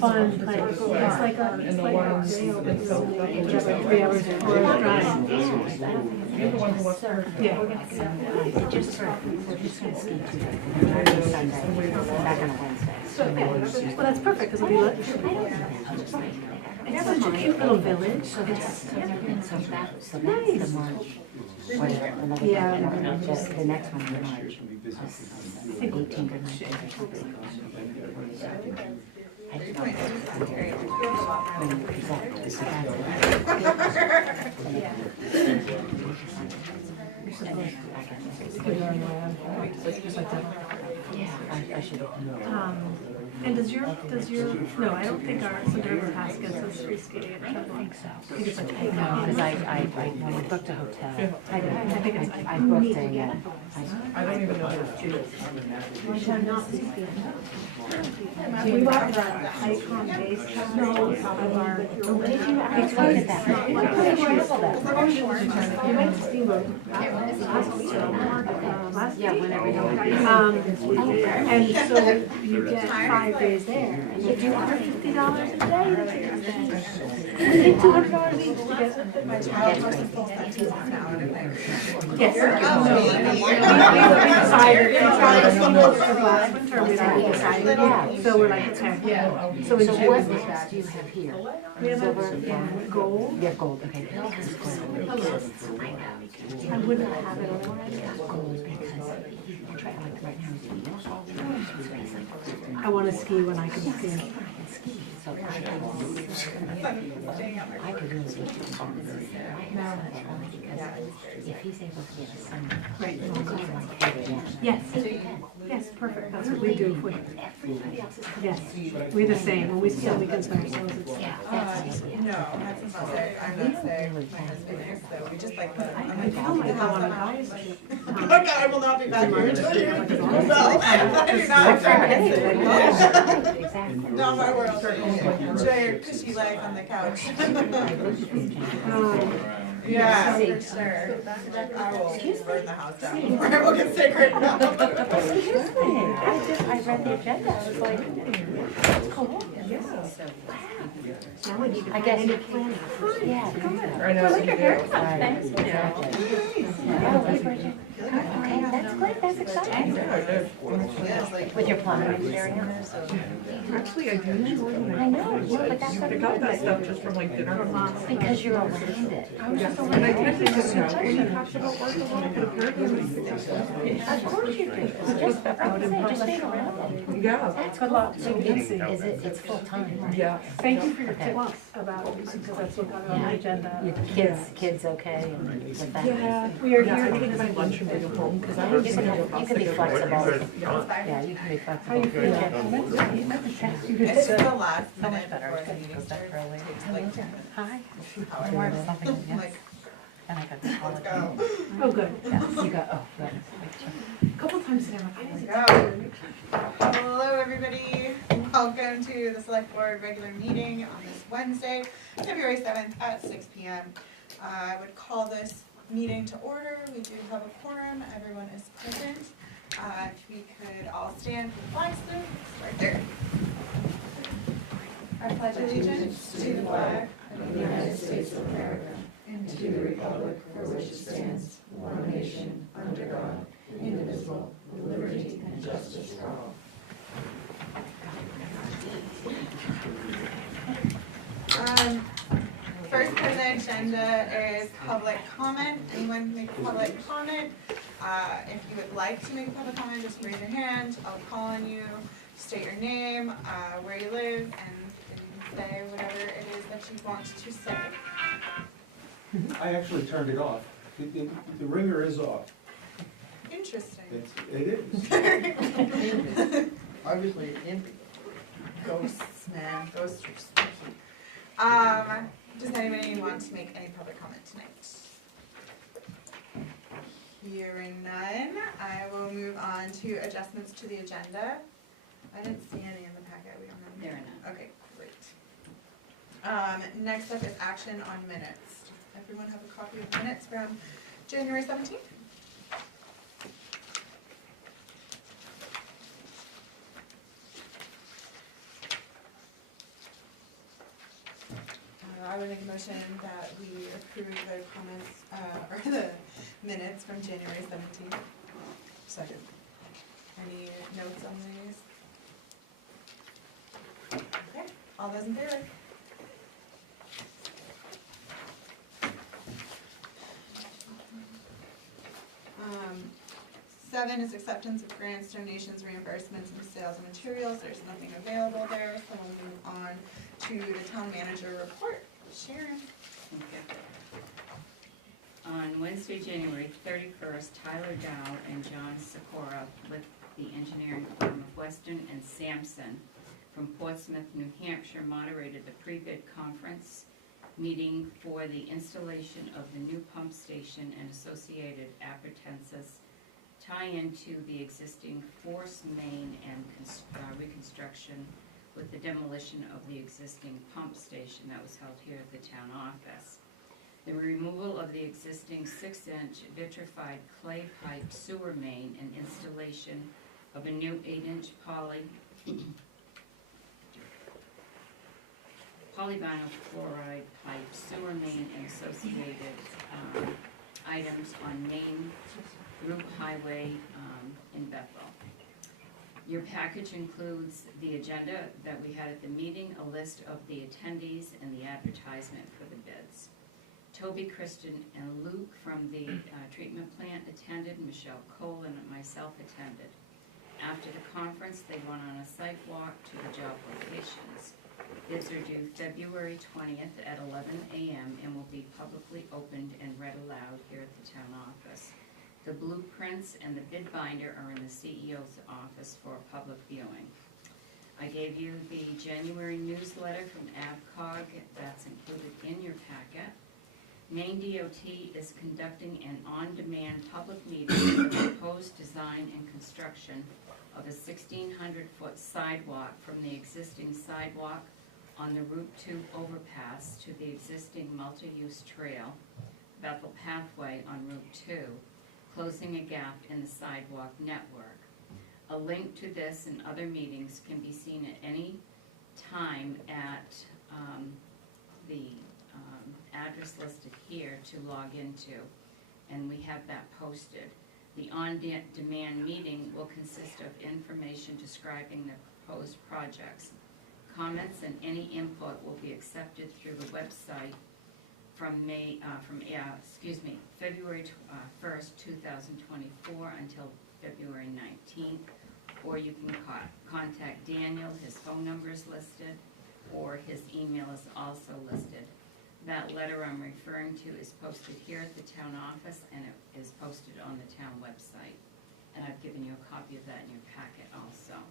fun, like, it's like a jail, but you're only, you have like 3 hours for a drive. Yeah. We're just gonna ski Tuesday, Sunday, back on a Wednesday. Well, that's perfect, because it'll be it's such a cute little village. So that's the March. Yeah. Just the next one in March. 18th or 19th. Yeah, I should. And does your, no, I don't think our suburban pass gets us free skating. I don't think so. I think it's like, No, because when we booked a hotel, I think it's like, I booked a, I don't even know how to do it. one time not to ski. We bought the icon base of our. I told you that. I traveled that. We went to Steamboat last week, last Yeah, week. whenever you want. And so you get 5 days there. And if you are $50 a day, that's what you're saying. You get $200 each to get my child. Yes. Last winter we decided. So we're like, okay. So in So June. what do you have here? We have a gold. Yeah, gold, okay. Bill has gold. I wouldn't have it otherwise. Gold because he tried, like right now, he's I want to ski when I can ski. ski, so I could really see if he's able to get a son. Right. We'll call him like that again. Yes. Yes, perfect. That's what we do. Yes, we're the same. When we ski on weekends by ourselves, it's. Yeah, No, that's not sick. I'm not sick. My husband is, so we just like put I'm like, Oh my God, on a guy's. okay, I will not be back here until you. No, I do not. exactly. Not my world. Enjoy your cushy life on the couch. Yeah, for sure. I will burn the house down. I will get sick right now. Excuse me, I read the agenda, I was like, that's cool. Now we need to I guess, find any plan. yeah. I know. Like your haircut. Thanks. Okay, that's good, that's exciting. With your plumbing experience? Actually, I do enjoy when I know, but that's I got that stuff just from like dinner. because you're around it. And I tend to just know when you talk about work a lot, but apparently Of course you do. Just, I would say, just being around it. yeah, That's Good luck. So it's full time, right? yeah. Thank you for your tips about, because that's what got on the agenda. Your kids okay and with that? Yeah, We are yeah, here I to take my lunch and bring it home because I was You just can, gonna go you can be flexible. Yeah, you can be flexible. It's the last minute before the meeting starts. Takes like 10 minutes. Hi. Like, let's go. Oh, good. You got, oh, good. A couple times today, I'm like, Go. Hello, everybody. Welcome to the Select Board regular meeting on this Wednesday, February 7th at 6 p.m. I would call this meeting to order. We do have a quorum. Everyone is present. If we could all stand for the flag salute, it's right there. I pledge allegiance to the flag of the United States of America and to the republic for which it stands, one nation, under God, indivisible, with liberty and justice for all. First on the agenda is public comment. Anyone can make a public comment. If you would like to make a public comment, just raise your hand. I'll call on you, state your name, where you live, and say whatever it is that you want to say. I actually turned it off. The ringer is off. Interesting. It is. Obviously, ghosts, man. Ghosts are spooky. Does anybody want to make any public comment tonight? Hearing none, I will move on to adjustments to the agenda. I didn't see any in the packet. We don't have any. Okay, great. Next up is action on minutes. Does everyone have a copy of minutes from January 17th? I would make a motion that we approve the comments, or the minutes from January 17th. Second. Any notes on these? Okay, all those in favor? Um, 7 is acceptance of grants, donations, reimbursements, and sales of materials. There's nothing available there, so we'll move on to the town manager report. Sharon? Okay. On Wednesday, January 31st, Tyler Dow and John Sikora with the engineering firm of Weston and Sampson from Portsmouth, New Hampshire, moderated the pre-bid conference meeting for the installation of the new pump station and associated appurtenances tie into the existing force main and reconstruction with the demolition of the existing pump station that was held here at the town office. The removal of the existing 6-inch vitrified clay pipe sewer main and installation of a new 8-inch polyvinyl chloride pipe sewer main and associated items on Main Route Highway in Bethel. Your package includes the agenda that we had at the meeting, a list of the attendees, and the advertisement for the bids. Toby, Kristen, and Luke from the treatment plant attended, Michelle Cole and myself attended. After the conference, they went on a site walk to the job locations. Bids are due February 20th at 11 a.m. and will be publicly opened and read aloud here at the town office. The blueprints and the bid binder are in the CEO's office for public viewing. I gave you the January newsletter from ABCOG that's included in your packet. Maine DOT is conducting an on-demand public meeting for the proposed design and construction of a 1,600-foot sidewalk from the existing sidewalk on the Route 2 overpass to the existing multi-use trail, Bethel Pathway on Route 2, closing a gap in the sidewalk network. A link to this and other meetings can be seen at any time at the address listed here to log into, and we have that posted. The on-demand meeting will consist of information describing the proposed projects. Comments and any input will be accepted through the website from February 1st, 2024 until February 19th, or you can contact Daniel. His phone number is listed, or his email is also listed. That letter I'm referring to is posted here at the town office, and it is posted on the town website. And I've given you a copy of that in your packet also.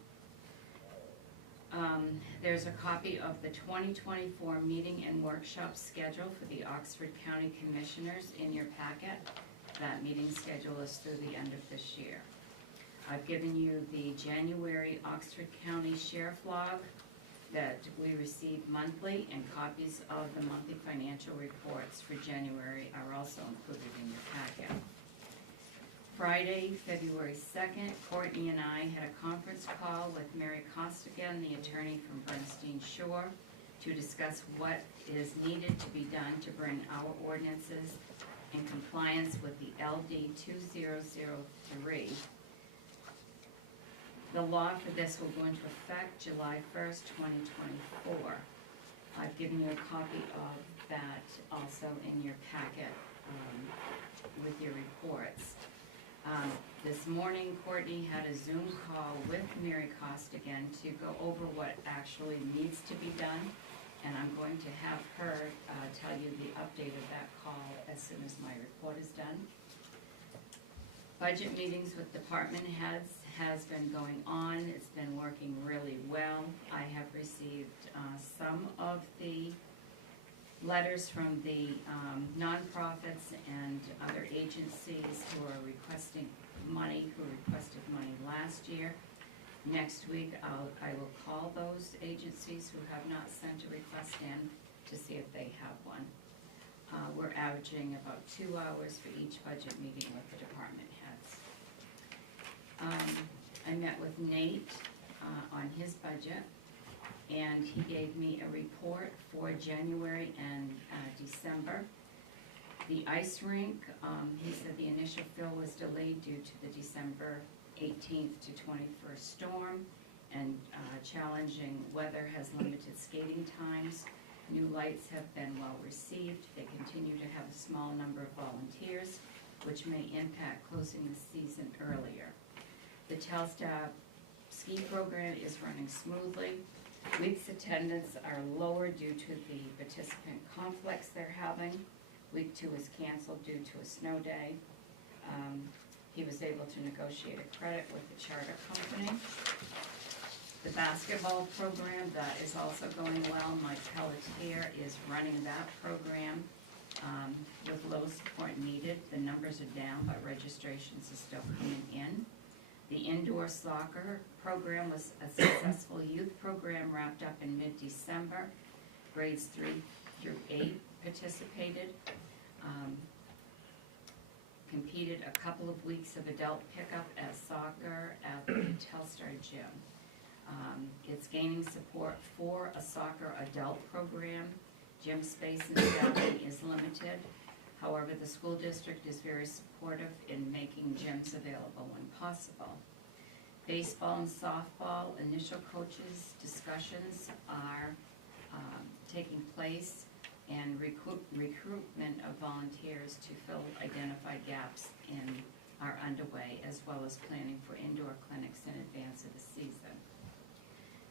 There's a copy of the 2024 meeting and workshop schedule for the Oxford County Commissioners in your packet. That meeting schedule is through the end of this year. I've given you the January Oxford County Sheriff Log that we receive monthly, and copies of the monthly financial reports for January are also included in your packet. Friday, February 2nd, Courtney and I had a conference call with Mary Costigan, the attorney from Bernstein Shore, to discuss what is needed to be done to bring our ordinances in compliance with the LD 2003. The law for this will go into effect July 1st, 2024. I've given you a copy of that also in your packet with your reports. This morning, Courtney had a Zoom call with Mary Costigan to go over what actually needs to be done, and I'm going to have her tell you the update of that call as soon as my report is done. Budget meetings with department heads has been going on. It's been working really well. I have received some of the letters from the nonprofits and other agencies who are requesting money, who requested money last year. Next week, I will call those agencies who have not sent a request in to see if they have one. We're averaging about 2 hours for each budget meeting with the department heads. I met with Nate on his budget. and he gave me a report for January and December. The ice rink, he said the initial fill was delayed due to the December 18th to 21st storm, and challenging weather has limited skating times. New lights have been well received. They continue to have a small number of volunteers, which may impact closing the season earlier. The Telstar ski program is running smoothly. Week's attendance are lower due to the participant conflicts they're having. Week 2 is canceled due to a snow day. He was able to negotiate a credit with the charter company. The basketball program, that is also going well. Mike Pelletier is running that program with little support needed. The numbers are down, but registrations are still coming in. The indoor soccer program was a successful youth program wrapped up in mid-December. Grades 3 through 8 participated. Competed a couple of weeks of adult pickup at soccer at the Telstar gym. It's gaining support for a soccer adult program. Gym space and staffing is limited. However, the school district is very supportive in making gyms available when possible. Baseball and softball, initial coaches discussions are taking place, and recruitment of volunteers to fill identified gaps are underway, as well as planning for indoor clinics in advance of the season.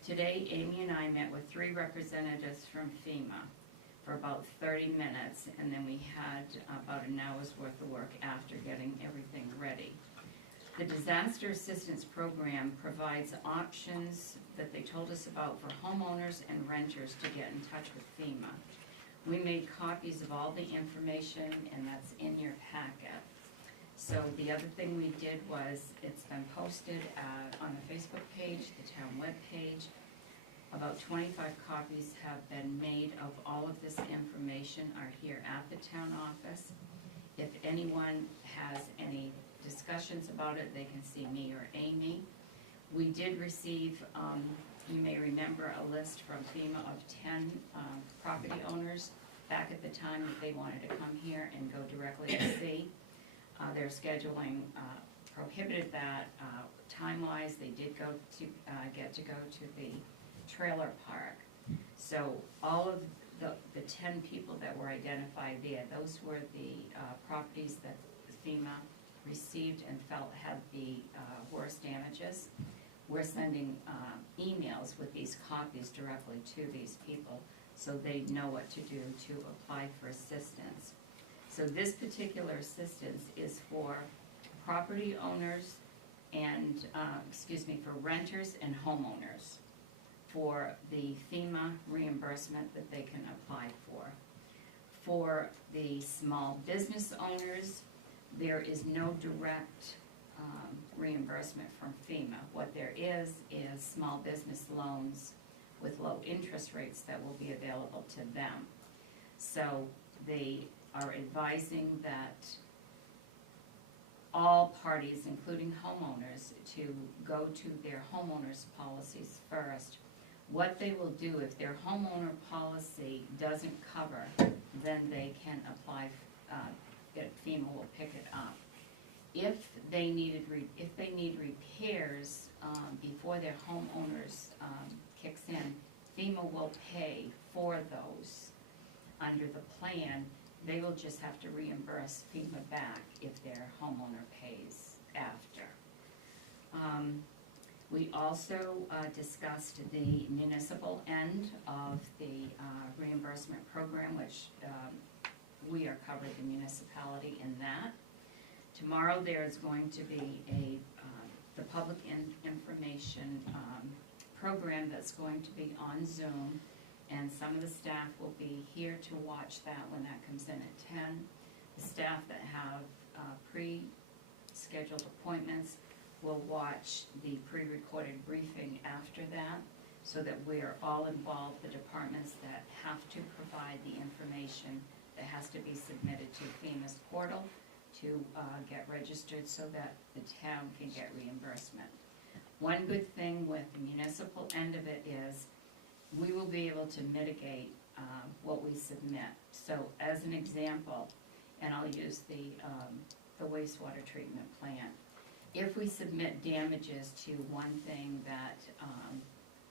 Today, Amy and I met with 3 representatives from FEMA for about 30 minutes, and then we had about an hour's worth of work after getting everything ready. The Disaster Assistance Program provides options that they told us about for homeowners and renters to get in touch with FEMA. We made copies of all the information, and that's in your packet. So the other thing we did was, it's been posted on the Facebook page, the town web page. About 25 copies have been made of all of this information, are here at the town office. If anyone has any discussions about it, they can see me or Amy. We did receive, you may remember, a list from FEMA of 10 property owners back at the time that they wanted to come here and go directly to see. Their scheduling prohibited that. Time-wise, they did go to get to go to the trailer park. So all of the 10 people that were identified there, those were the properties that FEMA received and felt had the worst damages. We're sending emails with these copies directly to these people so they know what to do to apply for assistance. So this particular assistance is for property owners and, for renters and homeowners for the FEMA reimbursement that they can apply for. For the small business owners, there is no direct reimbursement from FEMA. What there is small business loans with low interest rates that will be available to them. So they are advising that all parties, including homeowners, to go to their homeowners policies first. What they will do, if their homeowner policy doesn't cover, then they can apply, FEMA will pick it up. If they need repairs before their homeowners kicks in, FEMA will pay for those under the plan. They will just have to reimburse FEMA back if their homeowner pays after. We also discussed the municipal end of the reimbursement program, which we are covered, the municipality, in that. Tomorrow there is going to be the public information program that's going to be on Zoom, and some of the staff will be here to watch that when that comes in at 10. The staff that have pre-scheduled appointments will watch the pre-recorded briefing after that, so that we're all involved, the departments that have to provide the information that has to be submitted to FEMA's portal to get registered so that the town can get reimbursement. One good thing with the municipal end of it is we will be able to mitigate what we submit. So as an example, and I'll use the wastewater treatment plant. If we submit damages to one thing that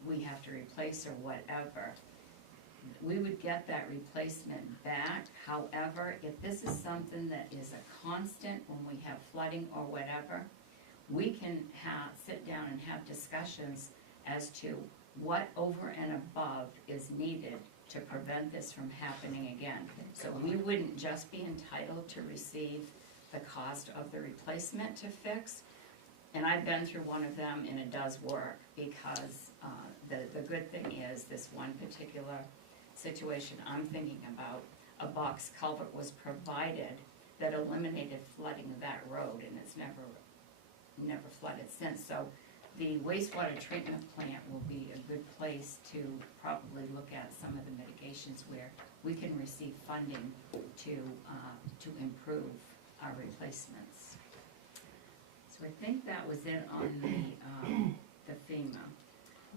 we have to replace or whatever, we would get that replacement back. However, if this is something that is a constant when we have flooding or whatever, we can sit down and have discussions as to what over and above is needed to prevent this from happening again. So we wouldn't just be entitled to receive the cost of the replacement to fix. And I've been through one of them and it does work, because the good thing is this one particular situation I'm thinking about, a box culvert was provided that eliminated flooding of that road, and it's never flooded since. So the wastewater treatment plant will be a good place to probably look at some of the mitigations where we can receive funding to improve our replacements. So I think that was it on the FEMA.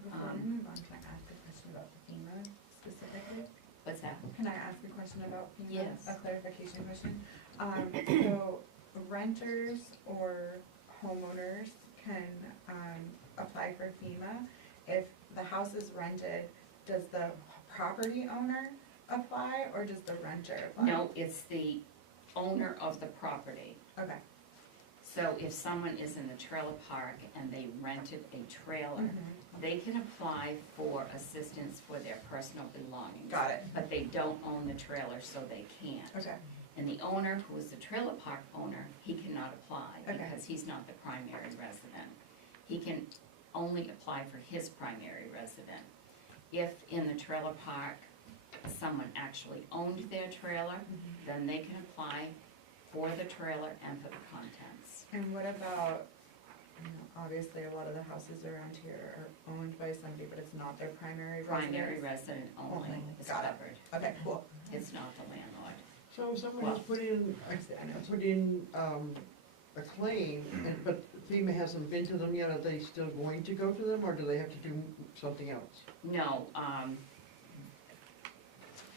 Before we move on, can I ask a question about the FEMA specifically? What's that? Can I ask a question about FEMA? Yes. A clarification question? So renters or homeowners can apply for FEMA. If the house is rented, does the property owner apply or does the renter apply? No, it's the owner of the property. Okay. So if someone is in a trailer park and they rented a trailer, Mhm. they can apply for assistance for their personal belongings. Got it. But they don't own the trailer, so they can't. Okay. And the owner, who is the trailer park owner, he cannot apply Okay. because he's not the primary resident. He can only apply for his primary resident. If in the trailer park, someone actually owned their trailer, then they can apply for the trailer and for the contents. And what about, obviously a lot of the houses around here are owned by somebody, but it's not their primary residence? Primary resident only Only. is Got it. covered. Okay, cool. It's not the landlord. So if someone has put in a claim, but FEMA hasn't been to them yet, are they still going to go to them, or do they have to do something else? No,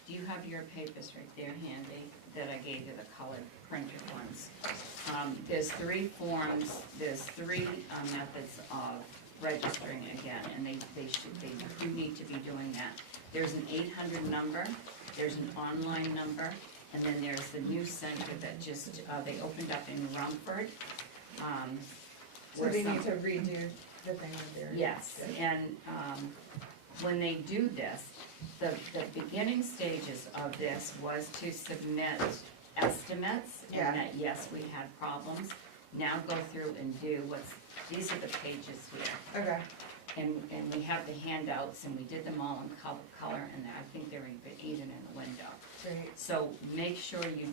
do you have your papers right there handy that I gave you, the colored printed ones? There's 3 forms, there's 3 methods of registering again, and they do need to be doing that. There's an 800 number, there's an online number, and then there's the new center that just, they opened up in Rumford. So they need to redo the thing with their. Yes, and when they do this, the beginning stages of this was to submit estimates, Yeah. and that, yes, we had problems. Now go through and do these are the pages here. Okay. And we have the handouts, and we did them all in color, and I think they're even in the window. Great. So make sure you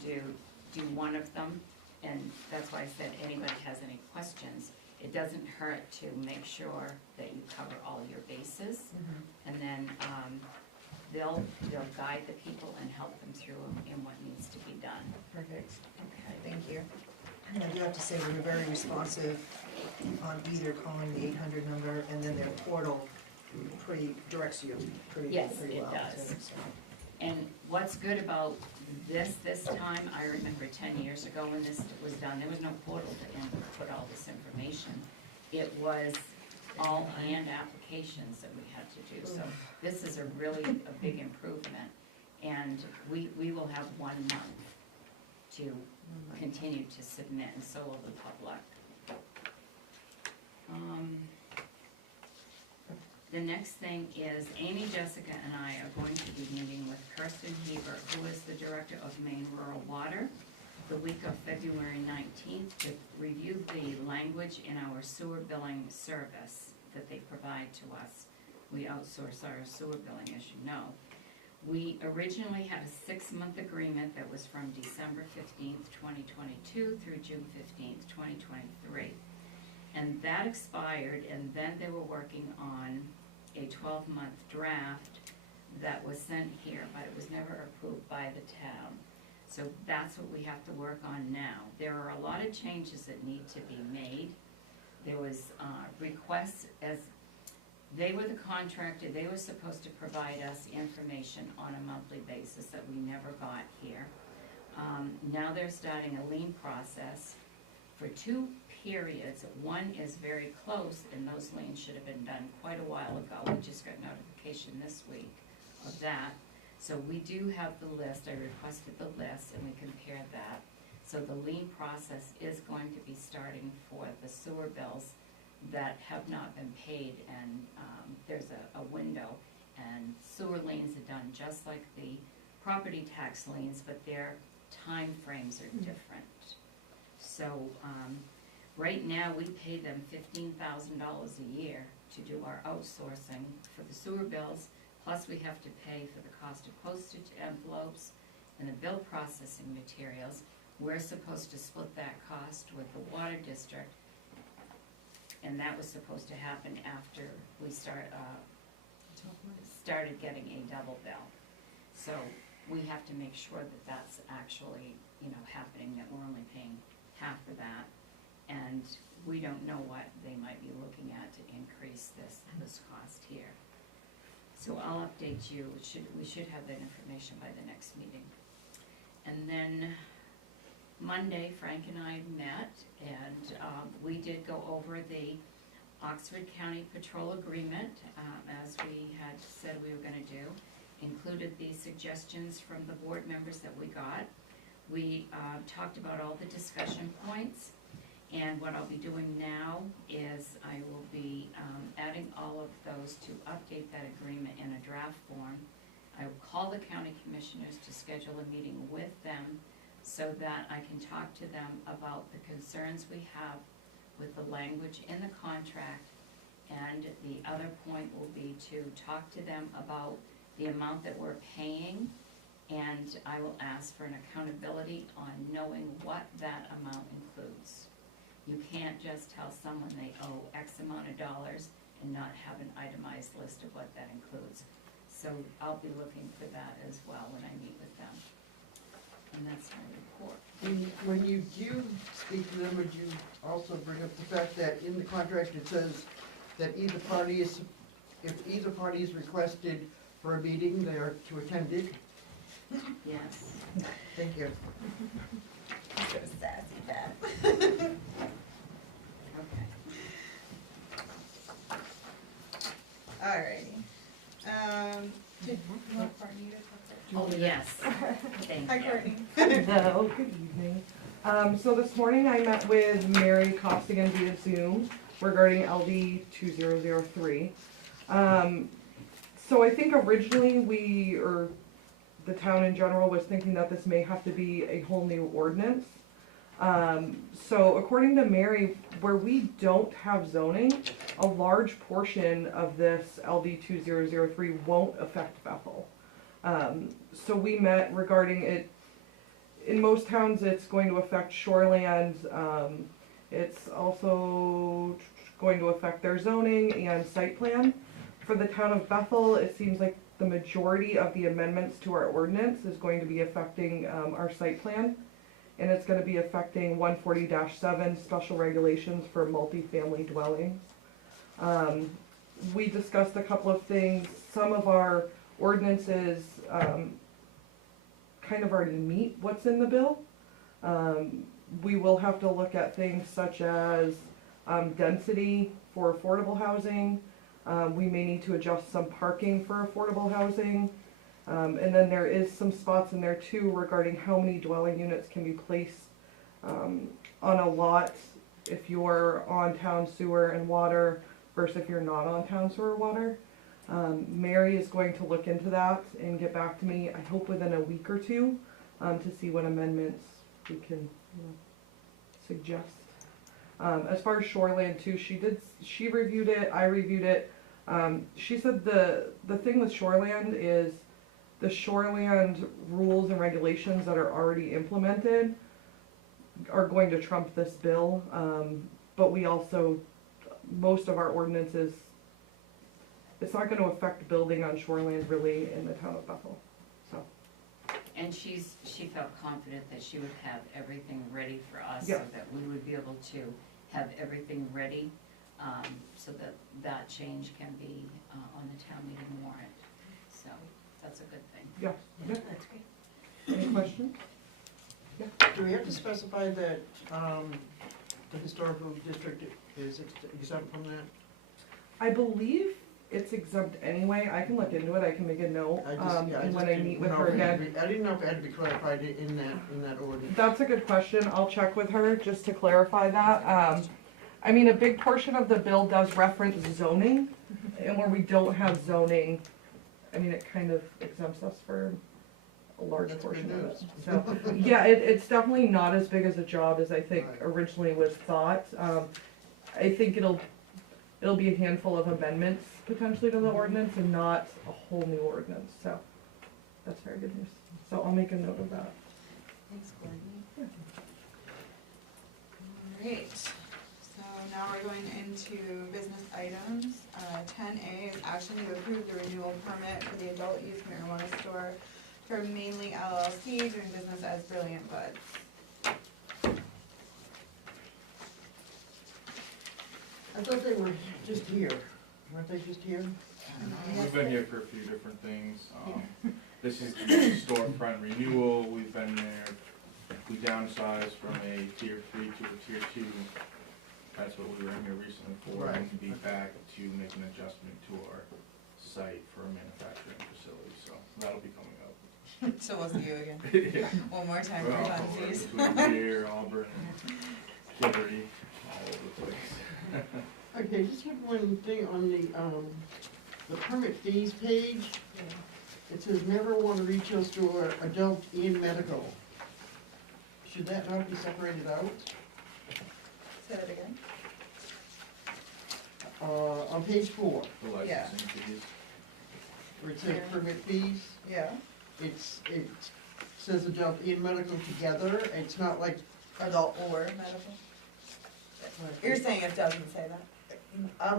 do one of them, and that's why I said anybody has any questions, it doesn't hurt to make sure that you cover all your bases, and then they'll guide the people and help them through in what needs to be done. Perfect. Okay, thank you. Yeah, you have to say we're very responsive on either calling the 800 number, and then their portal directs you pretty well. Yes, it does. too, so. And what's good about this time, I remember 10 years ago when this was done, there was no portal to input all this information. It was all hand applications that we had to do, so this is a big improvement. And we will have 1 month to continue to submit, and so will the public. The next thing is Amy, Jessica, and I are going to be meeting with Kirsten Heber, who is the Director of Maine Rural Water, the week of February 19th to review the language in our sewer billing service that they provide to us. We outsource our sewer billing, as you know. We originally had a 6-month agreement that was from December 15th, 2022 through June 15th, 2023. And that expired, and then they were working on a 12-month draft that was sent here, but it was never approved by the town. So that's what we have to work on now. There are a lot of changes that need to be made. There was requests as They were the contractor, they were supposed to provide us information on a monthly basis that we never got here. Now they're starting a lien process for 2 periods. One is very close, and those liens should have been done quite a while ago. We just got notification this week of that. So we do have the list, I requested the list, and we compared that. So the lien process is going to be starting for the sewer bills that have not been paid, and there's a window. And sewer liens are done just like the property tax liens, but their time frames are different. So, right now, we pay them $15,000 a year to do our outsourcing for the sewer bills, plus we have to pay for the cost of postage envelopes and the bill processing materials. We're supposed to split that cost with the water district, and that was supposed to happen after we started getting a double bill. So, we have to make sure that that's actually, happening, that we're only paying half of that. And we don't know what they might be looking at to increase this cost here. So I'll update you. We should have that information by the next meeting. And then Monday, Frank and I met, and we did go over the Oxford County Patrol Agreement, as we had said we were gonna do. Included the suggestions from the board members that we got. We talked about all the discussion points, and what I'll be doing now is I will be adding all of those to update that agreement in a draft form. I will call the county commissioners to schedule a meeting with them so that I can talk to them about the concerns we have with the language in the contract, and the other point will be to talk to them about the amount that we're paying, and I will ask for an accountability on knowing what that amount includes. You can't just tell someone they owe X amount of dollars and not have an itemized list of what that includes. So I'll be looking for that as well when I meet with them. And that's my report. When you do speak to them, would you also bring up the fact that in the contract it says that if either party is requested for a meeting, they are to attend it? Yes. Thank you. So sassy, Pat. Okay. Alrighty. Did you want Courtney to talk? Oh, yes. Thank Hi, you. Courtney. Hello, good evening. So this morning I met with Mary Costigan via Zoom regarding LD 2003. So I think originally the town in general was thinking that this may have to be a whole new ordinance. So according to Mary, where we don't have zoning, a large portion of this LD 2003 won't affect Bethel. So we met regarding it. In most towns, it's going to affect shoreland. It's also going to affect their zoning and site plan. For the town of Bethel, it seems like the majority of the amendments to our ordinance is going to be affecting our site plan. And it's going to be affecting 140-7 special regulations for multifamily dwellings. We discussed a couple of things. Some of our ordinances kind of already meet what's in the bill. We will have to look at things such as density for affordable housing. We may need to adjust some parking for affordable housing. And then there is some spots in there too regarding how many dwelling units can be placed on a lot if you're on town sewer and water versus if you're not on town sewer water. Mary is going to look into that and get back to me, I hope within a week or two, to see what amendments we can suggest. As far as shoreland too, she reviewed it, I reviewed it. She said the thing with shoreland is the shoreland rules and regulations that are already implemented are going to trump this bill. But we also, most of our ordinances, it's not going to affect building on shoreland really in the town of Bethel. So. And she felt confident that she would have everything ready for us, Yeah. so that we would be able to have everything ready so that that change can be on the town meeting warrant. So that's a good thing. Yeah, yeah. That's great. Any questions? Do we have to specify that, the historical district is exempt from that? I believe it's exempt anyway. I can look into it. I can make a note, and when I meet with her again. I didn't know if it had to be clarified in that ordinance. That's a good question. I'll check with her just to clarify that. I mean, a big portion of the bill does reference zoning, and where we don't have zoning, I mean, it kind of exempts us for a large That's portion good of news. it. So, yeah, it's definitely not as big as a job as I think Right. originally was thought. I think it'll be a handful of amendments potentially to the ordinance and not a whole new ordinance, so that's very good news. So I'll make a note of that. Thanks, Courtney. Yeah. Alright, so now we're going into business items. 10A is action to approve the renewal permit for the adult use marijuana store for Mainly LLC doing business as Brilliant Buds. I thought they were just here. Weren't they just here? We've been here for a few different things. This is the storefront renewal. We've been there. We downsized from a tier 3 to a tier 2. That's what we were in here recently for. Right. And to be back to make an adjustment to our site for a manufacturing facility. So that'll be coming up. So we'll see you again. Yeah. One more time We're for all over funsies. between here, Auburn, Kittery, all over the place. Okay, just have one thing on the permit fees page. It says marijuana retail store, adult and medical. Should that not be separated out? Say that again. On page 4, The Yeah. licensing fees. where it says permit fees, Yeah. it says adult and medical together. It's not like, Adult or medical? You're saying it doesn't say that? I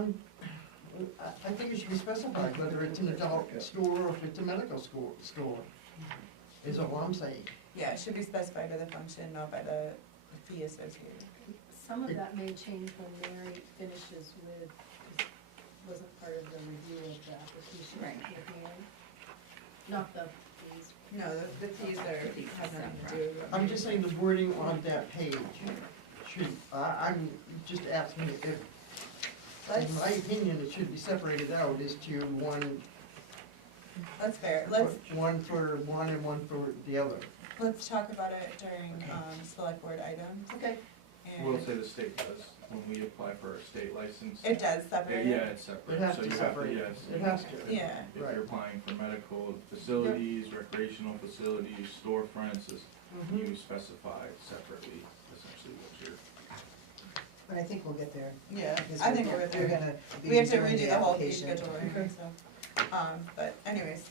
think it should be specified whether it's an adult store or if it's a medical store, is all I'm saying. Yeah, it should be specified by the function, not by the fee associated. Some of that may change when Mary finishes with, wasn't part of the review of the application Right. with Mary. Not the fees. No, the fees have nothing to do with. I'm just saying the wording on that page should, I'm just asking if, in my opinion, it should be separated out as to one, That's fair. one for one and one for the other. Let's talk about it during, select board items. Okay. We'll And say the state does, when we apply for a state license. it does separate. Yeah, it's separate. It has So to you separate. yes. It has to. Yeah. If Right. you're applying for medical facilities, recreational facilities, storefronts, you specify separately, essentially what you're. But I think we'll get there. Yeah, because I think we're We're there. gonna be We have to redoing redo the whole fee application. schedule anyway, so. But anyways,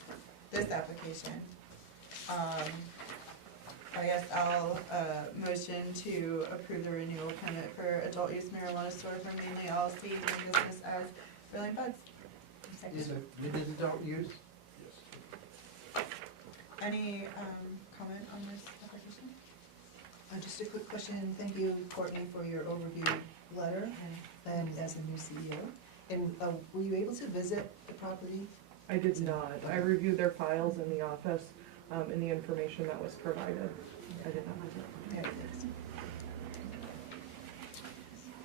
this application, I guess I'll, motion to approve the renewal permit for adult use marijuana store for Mainly LLC doing business as Brilliant Buds. Is it adult use? Yes. Any, comment on this application? Just a quick question, thank you Courtney for your overview letter and as the new CEO. And were you able to visit the property? I did not. I reviewed their files in the office, and the information that was provided. I did not. Yeah, thanks.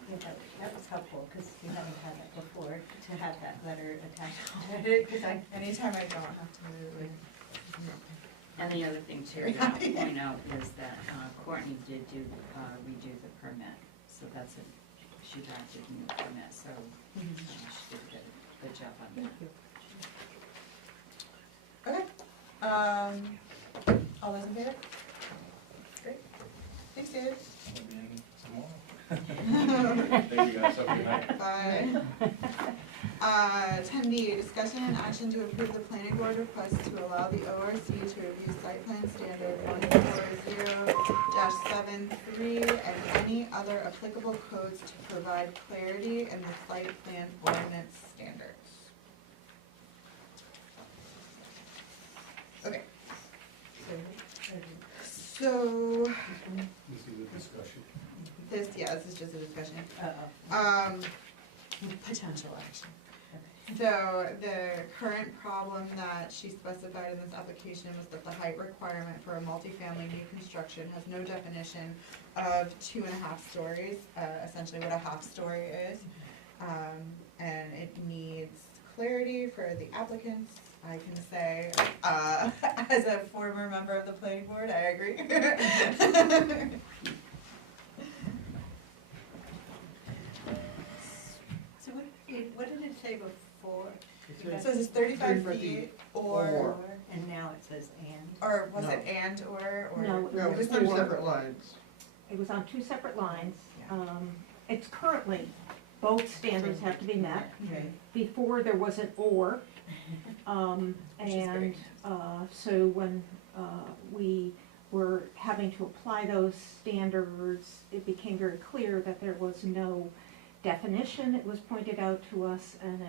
Yeah, that was helpful, because we haven't had that before, to have that letter attached to it, because Anytime I don't have to move. And the other thing too, that I'll point out is that Courtney did redo the permit, so that's she drafted a new permit, so she did a good job on that. Okay, all those in favor? Great. Thanks, David. I'll be in tomorrow. Thank you guys, have a good night. Bye. 10B, discussion and action to approve the planning board request to allow the ORC to review site plan standard 140-73 and any other applicable codes to provide clarity in the site plan ordinance standards. Okay. So, This is a discussion. this is just a discussion. uh, Potential action. So the current problem that she specified in this application was that the height requirement for a multifamily new construction has no definition of 2.5 stories, essentially what a half story is. And it needs clarity for the applicants. I can say, as a former member of the planning board, I agree. So what did it say before? So this is 35 feet or, And now it says and? or was No. it and or? No, No, It was it's two or. separate lines. It was on two separate lines. It's currently, both standards have to be met. Okay. Before, there was an or. Which is And great. so when we were having to apply those standards, it became very clear that there was no definition. It was pointed out to us, and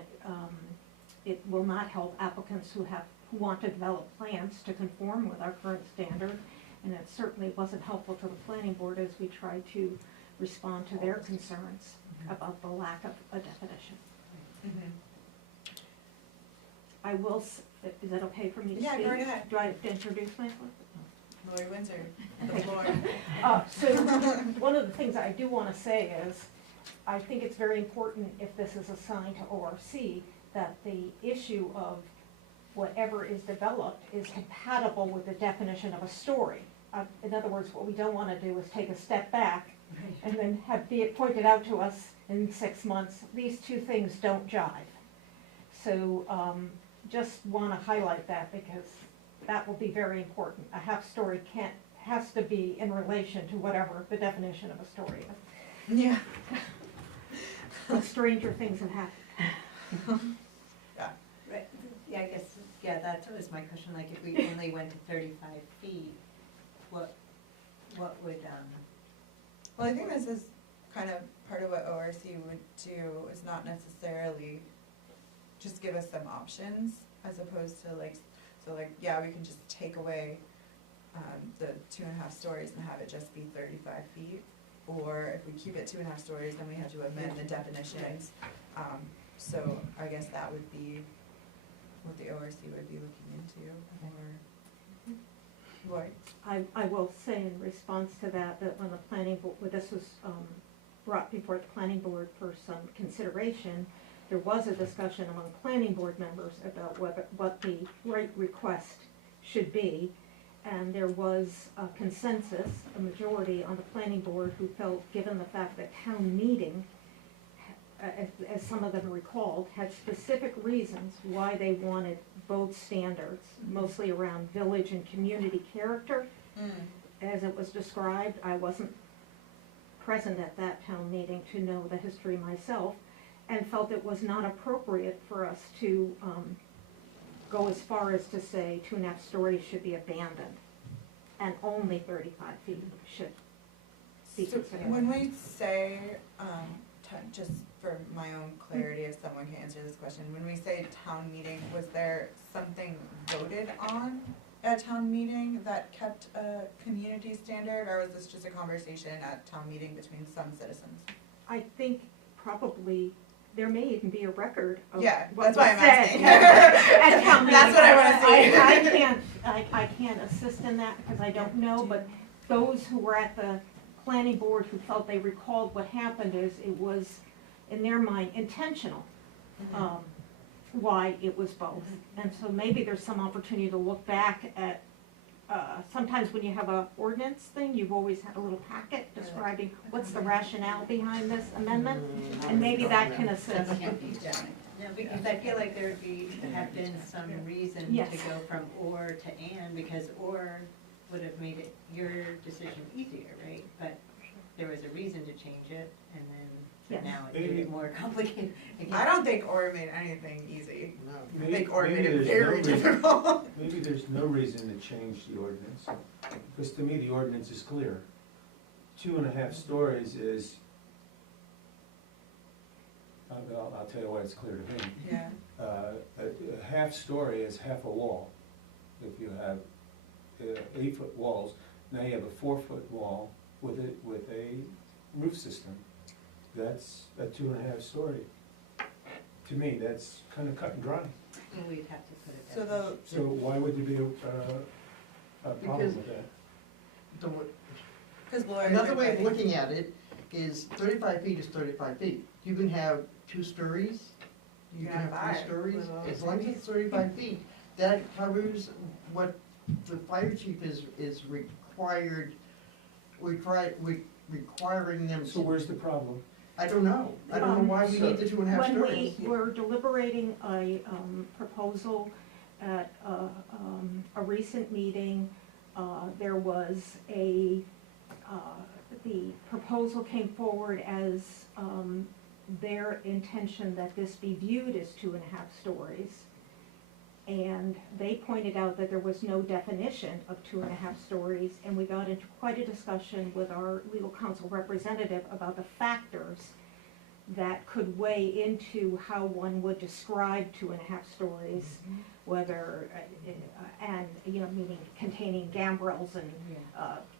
it will not help applicants who want to develop plans to conform with our current standard. And it certainly wasn't helpful to the planning board as we tried to respond to their concerns about the lack of a definition. Mhm. I will, is that okay for me to Yeah, speak? go right ahead. Do I have to introduce myself? Lori Windsor, the Okay. floor. So, one of the things I do want to say is, I think it's very important if this is assigned to ORC, that the issue of whatever is developed is compatible with the definition of a story. In other words, what we don't want to do is take a step back and then be it pointed out to us in 6 months, these two things don't jive. So, just want to highlight that because that will be very important. A half story has to be in relation to whatever the definition of a story is. Yeah. But stranger things have happened. Right, yeah, I guess, yeah, that was my question, like, if we only went to 35 feet, what would, Well, I think this is kind of part of what ORC would do, is not necessarily just give us some options, as opposed to like, so like, yeah, we can just take away the 2.5 stories and have it just be 35 feet. Or if we keep it 2.5 stories, then we have to amend the definitions. So I guess that would be what the ORC would be looking into, or what? I will say in response to that, that when the planning board, when this was brought before the planning board for some consideration, there was a discussion among planning board members about what the right request should be. And there was a consensus, a majority on the planning board who felt, given the fact that town meeting, as some of them recalled, had specific reasons why they wanted both standards, mostly around village and community character. As it was described, I wasn't present at that town meeting to know the history myself, and felt it was not appropriate for us to go as far as to say 2.5 stories should be abandoned, and only 35 feet should be So considered. when we say, just for my own clarity, if someone can answer this question, when we say town meeting, was there something voted on at town meeting that kept a community standard, or was this just a conversation at town meeting between some citizens? I think probably there may even be a record of Yeah, what that's why was I'm said asking. at town meeting. That's what I wanna see. I can't assist in that because I don't know, but those who were at the planning board who felt they recalled what happened is it was, in their mind, intentional, why it was both. And so maybe there's some opportunity to look back at, sometimes when you have a ordinance thing, you've always had a little packet describing what's the rationale behind this amendment, and maybe that can assist. no, because I feel like there would have been some reason Yes. to go from or to and, because or would have made it, your decision easier, right? But there was a reason to change it, and then, Yes. so now it made it more complicated. I don't think OR made anything easy. No. I think OR made Maybe it there's no very reason- difficult. Maybe there's no reason to change the ordinance, because to me, the ordinance is clear. 2.5 stories is, I'll tell you why it's clear to me. Yeah. A half story is half a wall. If you have 8-foot walls, now you have a 4-foot wall with a roof system. That's a 2.5 story. To me, that's kind of cut and dry. And we'd have to put it So down. So why would there be a problem Because- with that? Cause Laura. Another way of looking at it is 35 feet is 35 feet. You can have 2 stories, you You can can have have 3 stories, five. as long as it's 35 feet. That covers what the fire chief is requiring them So to. where's the problem? I don't know. I don't know why we need the 2.5 When stories. we were deliberating a proposal at a recent meeting, there was the proposal came forward as their intention that this be viewed as 2.5 stories. And they pointed out that there was no definition of 2.5 stories, and we got into quite a discussion with our legal counsel representative about the factors that could weigh into how one would describe 2.5 stories, whether, and, you know, meaning containing gambrels and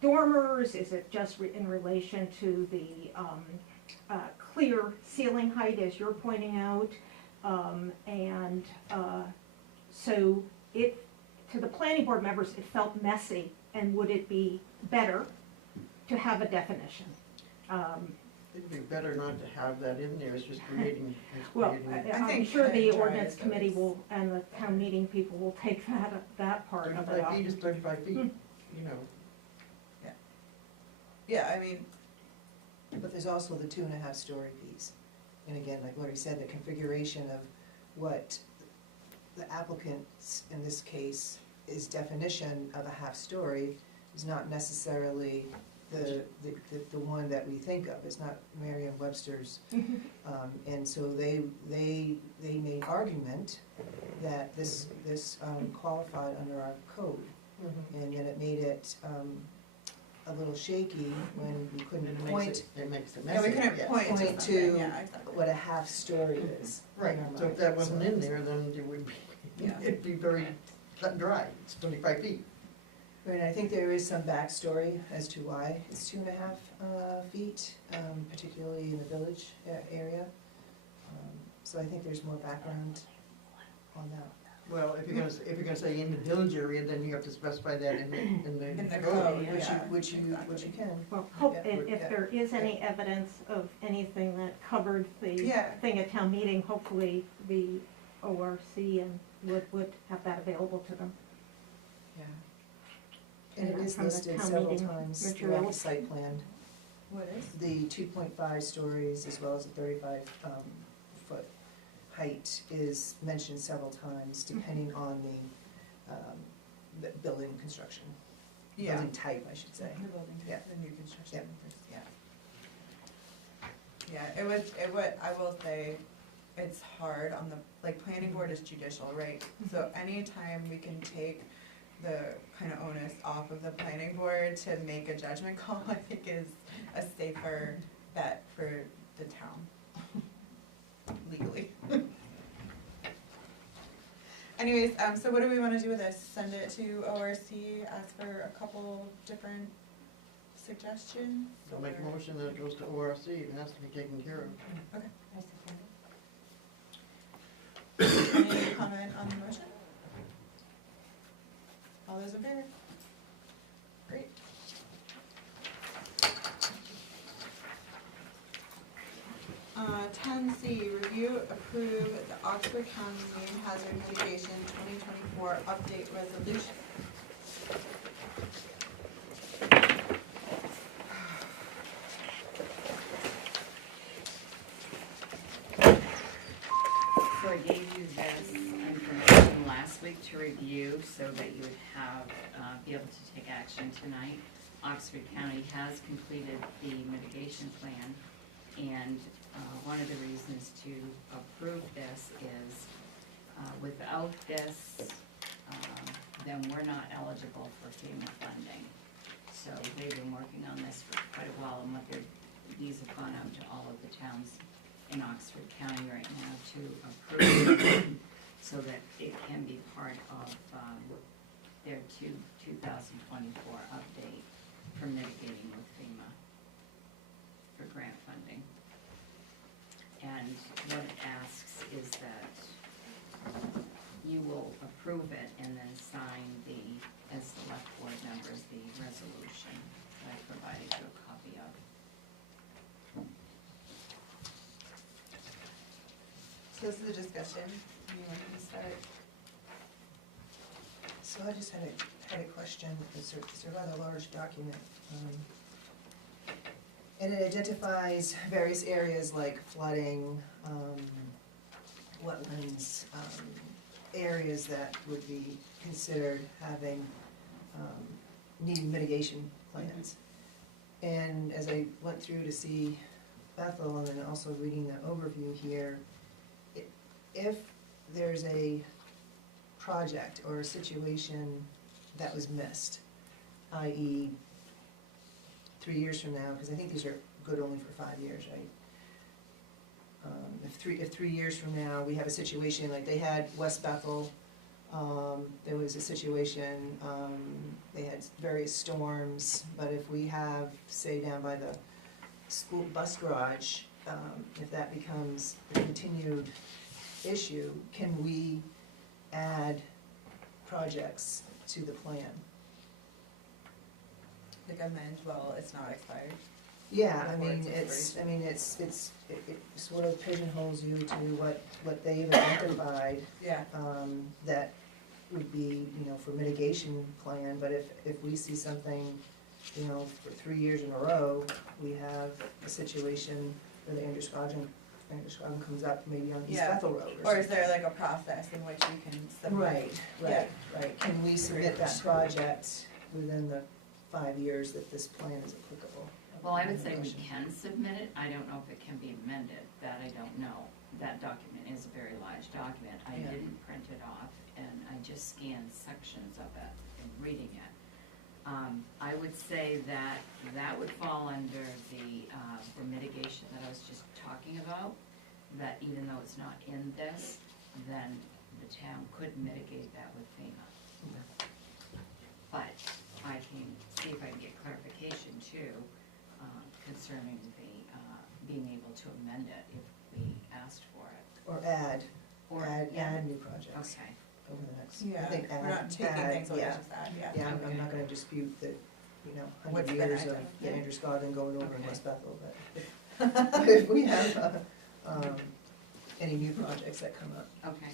dormers, is it just in relation to the clear ceiling height, as you're pointing out, and so it, to the planning board members, it felt messy, and would it be better to have a definition? It'd be better not to have that in there, it's just creating. Well, I I'm think sure cut the and dry ordinance is committee always- will, and the town meeting people will take that part of it 35 off. feet is 35 feet, you know. Yeah, I mean, But there's also the 2.5 story piece. And again, like Lori said, the configuration of what the applicant's, in this case, is definition of a half story is not necessarily the one that we think of. It's not Merriam-Webster's. And so they made argument that this qualified under our code. And then it made it a little shaky when we couldn't point It makes it yeah, messy. we couldn't yes. point to Point something, to yeah, exactly. what a half story is. Right, in our so if mind. that wasn't So- in there, then it would be, Yeah. it'd be very cut and dry, it's 25 feet. Right, and I think there is some backstory as to why it's 2.5 feet, particularly in the village area. So I think there's more background on that. Well, if you're gonna say in the village area, then you have to specify that in the In the code. code, Which you, yeah. which you exactly. can. Well, hope, Yeah. and if there is any evidence of anything that covered the Yeah. thing at town meeting, hopefully the ORC and would have that available to them. Yeah. And it is From the listed town several meeting times throughout the materials. site plan. What is? The 2.5 stories as well as the 35 foot height is mentioned several times depending on the building construction. Yeah. Building type, I should say. The building, Yeah. the new construction. Yeah. Yeah, it would, I will say, it's hard on the, like, planning board is judicial, right? So anytime we can take the kind of onus off of the planning board to make a judgment call, I think is a safer bet for the town, legally. Anyways, so what do we wanna do with this? Send it to ORC, ask for a couple different suggestions? I'll make a or- motion that it goes to ORC, it has to be taken care of. I support it. Any comment on the motion? All those in favor? Great. Ten C, review, approve the Oxford County Marine Hazard Mitigation 2024 update resolution. So I gave you this information last week to review so that you would have, be able to take action tonight. Oxford County has completed the mitigation plan, and one of the reasons to approve this is without this, then we're not eligible for FEMA funding. So they've been working on this for quite a while, and these have gone out to all of the towns in Oxford County right now to approve it so that it can be part of their 2024 update for mitigating with FEMA for grant funding. And what it asks is that approve it and then sign as select board members, the resolution that I provided you a copy of. So this is a discussion, anyone can start. So I just had a question, it's a rather large document. And it identifies various areas like flooding, wetlands, areas that would be considered having, needing mitigation plans. And as I went through to see Bethel and then also reading the overview here, if there's a project or a situation that was missed, i.e. 3 years from now, because I think these are good only for 5 years, right? If 3 years from now, we have a situation like they had West Bethel, there was a situation, they had various storms, but if we have, say, down by the school bus garage, if that becomes a continued issue, can we add projects to the plan? Like amend while it's not expired. Yeah, I Before mean, it's it sort of pigeonholes you to what they've identified, Yeah, that would be, for mitigation plan, but if we see something, for 3 years in a row, we have a situation where the Androscoggin comes up maybe on East Yeah. Bethel Road or or is there like a process in which you can submit? Right, can we submit that project within the 5 years that this plan is applicable? Well, I would say we can submit it, I don't know if it can be amended, that I don't know. That document is a very large document, I Yeah. didn't print it off, and I just scanned sections of it in reading it. I would say that would fall under the mitigation that I was just talking about, that even though it's not in this, then the town could mitigate that with FEMA. But I can see if I can get clarification too, concerning being able to amend it if we asked for it. Or add Yeah. new projects Okay, over the next, Yeah, I think we're not taking things away, yeah. just add, yeah. Yeah, I'm Okay. not gonna dispute that, What's 100 been years of identified. Androscoggin going over in Okay. West Bethel, but if we have, any new projects that come up. okay.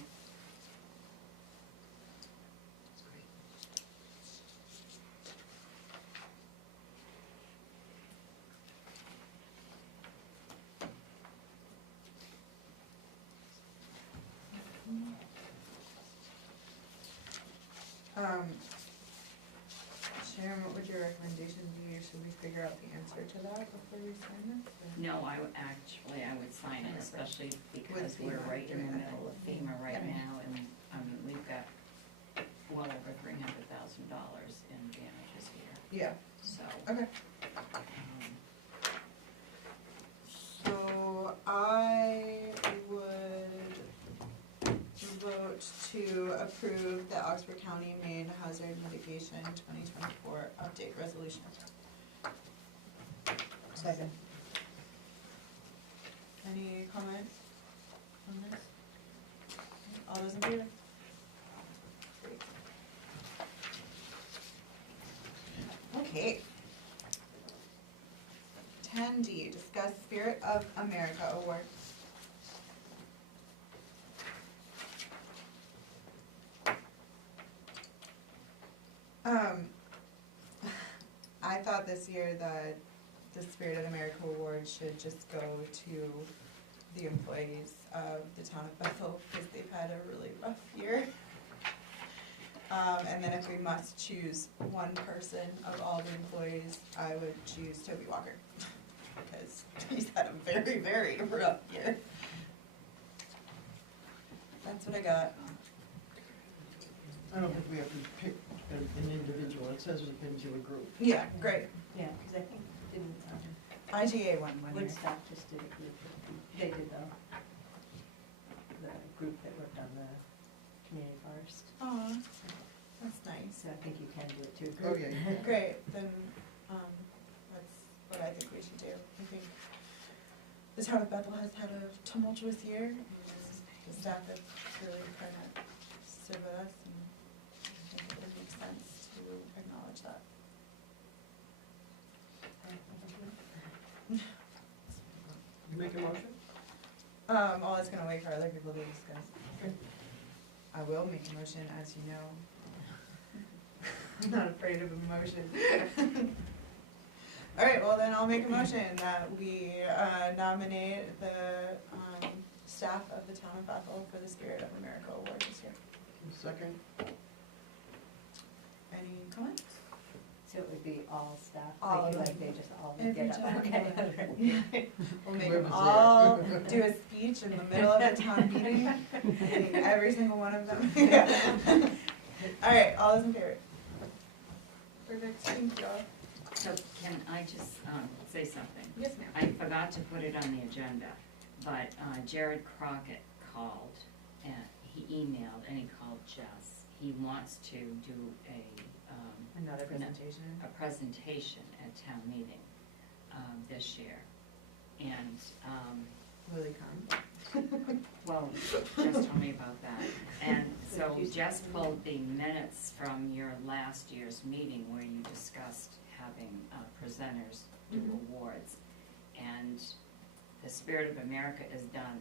Sharon, what would your recommendation be, or should we figure out the answer to that before we sign this? or- No, I would sign it, especially because we're FEMA right in the doing that. middle of FEMA right Okay. now, and, we've got well over $300,000 in damages here, Yeah, so. okay. um, So I would vote to approve the Oxford County Maine Hazard Mitigation 2024 update resolution. Second. Any comments on this? All those in favor? Great. Okay. 10D, discuss Spirit of America Award. I thought this year that the Spirit of America Award should just go to the employees of the town of Bethel, because they've had a really rough year. And then if we must choose one person of all the employees, I would choose Toby Walker, because he's had a very, very rough year. That's what I got. I don't think we have to pick an individual, it says we've been to a group. Yeah, great. Yeah, because I think, didn't, IGA won one year. Woodstock just did a group, they did the group that worked on the community forest. Aw, that's nice. So I think you can do it too. Oh, yeah. Great, then, that's what I think we should do. I think the town of Bethel has had a tumultuous year, and the staff has really kind of stood with us, and sense to acknowledge that. You make a motion? I was gonna wait for other people to discuss. I will make a motion, as you know. I'm not afraid of a motion. All right, well then I'll make a motion that we nominate the staff of the town of Bethel for the Spirit of America Award this year. Second? Any comments? So it would be all staff, All like, of like them. they just all Every get up, time, okay. We'll make Where them was all there? do a speech in the middle of the town meeting. I think every single one of them. Yeah. All right, all those in favor? Perfect, thank you all. So can I just say something? Yes, ma'am. I forgot to put it on the agenda, but Jared Crockett called, and he emailed, and he called Jess. He wants to do Another presentation. a presentation at town meeting this year. And, Will he come? well, Jess told me about that. And so Jess pulled the minutes from your last year's meeting where you discussed having presenters do awards. And the Spirit of America is done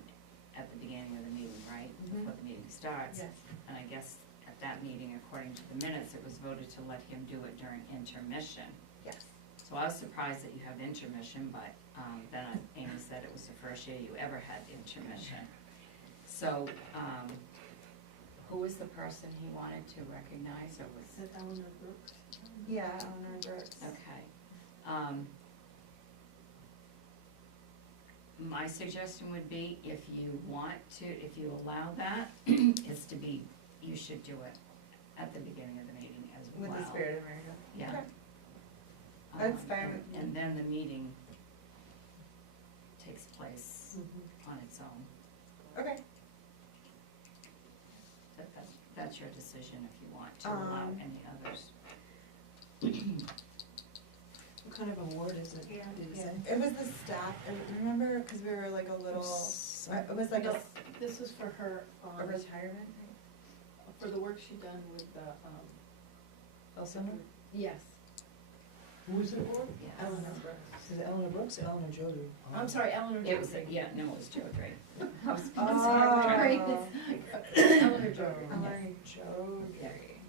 at the beginning of the meeting, right? Before the meeting starts. Yes. And I guess at that meeting, according to the minutes, it was voted to let him do it during intermission. Yes. So I was surprised that you have intermission, but then Amy said it was the first year you ever had intermission. So, who was the person he wanted to recognize, or was? Is it Eleanor Brooks? Yeah, Eleanor Brooks. Okay. My suggestion would be, if you want to, if you allow that, is to be, you should do it at the beginning of the meeting as well. With the Spirit of America. Yeah. Okay. That's fine with me. And then the meeting takes place on its own. Okay. That's your decision if you want to allow any others. What kind of award is it, did you say? It was the staff, remember, because we were like a little, it was like a This is for her, retirement, for the work she done with the, Elsinore? yes, Who is it for? Yes. Eleanor Brooks. Is it Eleanor Brooks or Eleanor Jodry? I'm sorry, Eleanor It was, Jodry. yeah, no, it was Joe Drake. I'm sorry, Oh. Eleanor Jodry. Eleanor Jodry.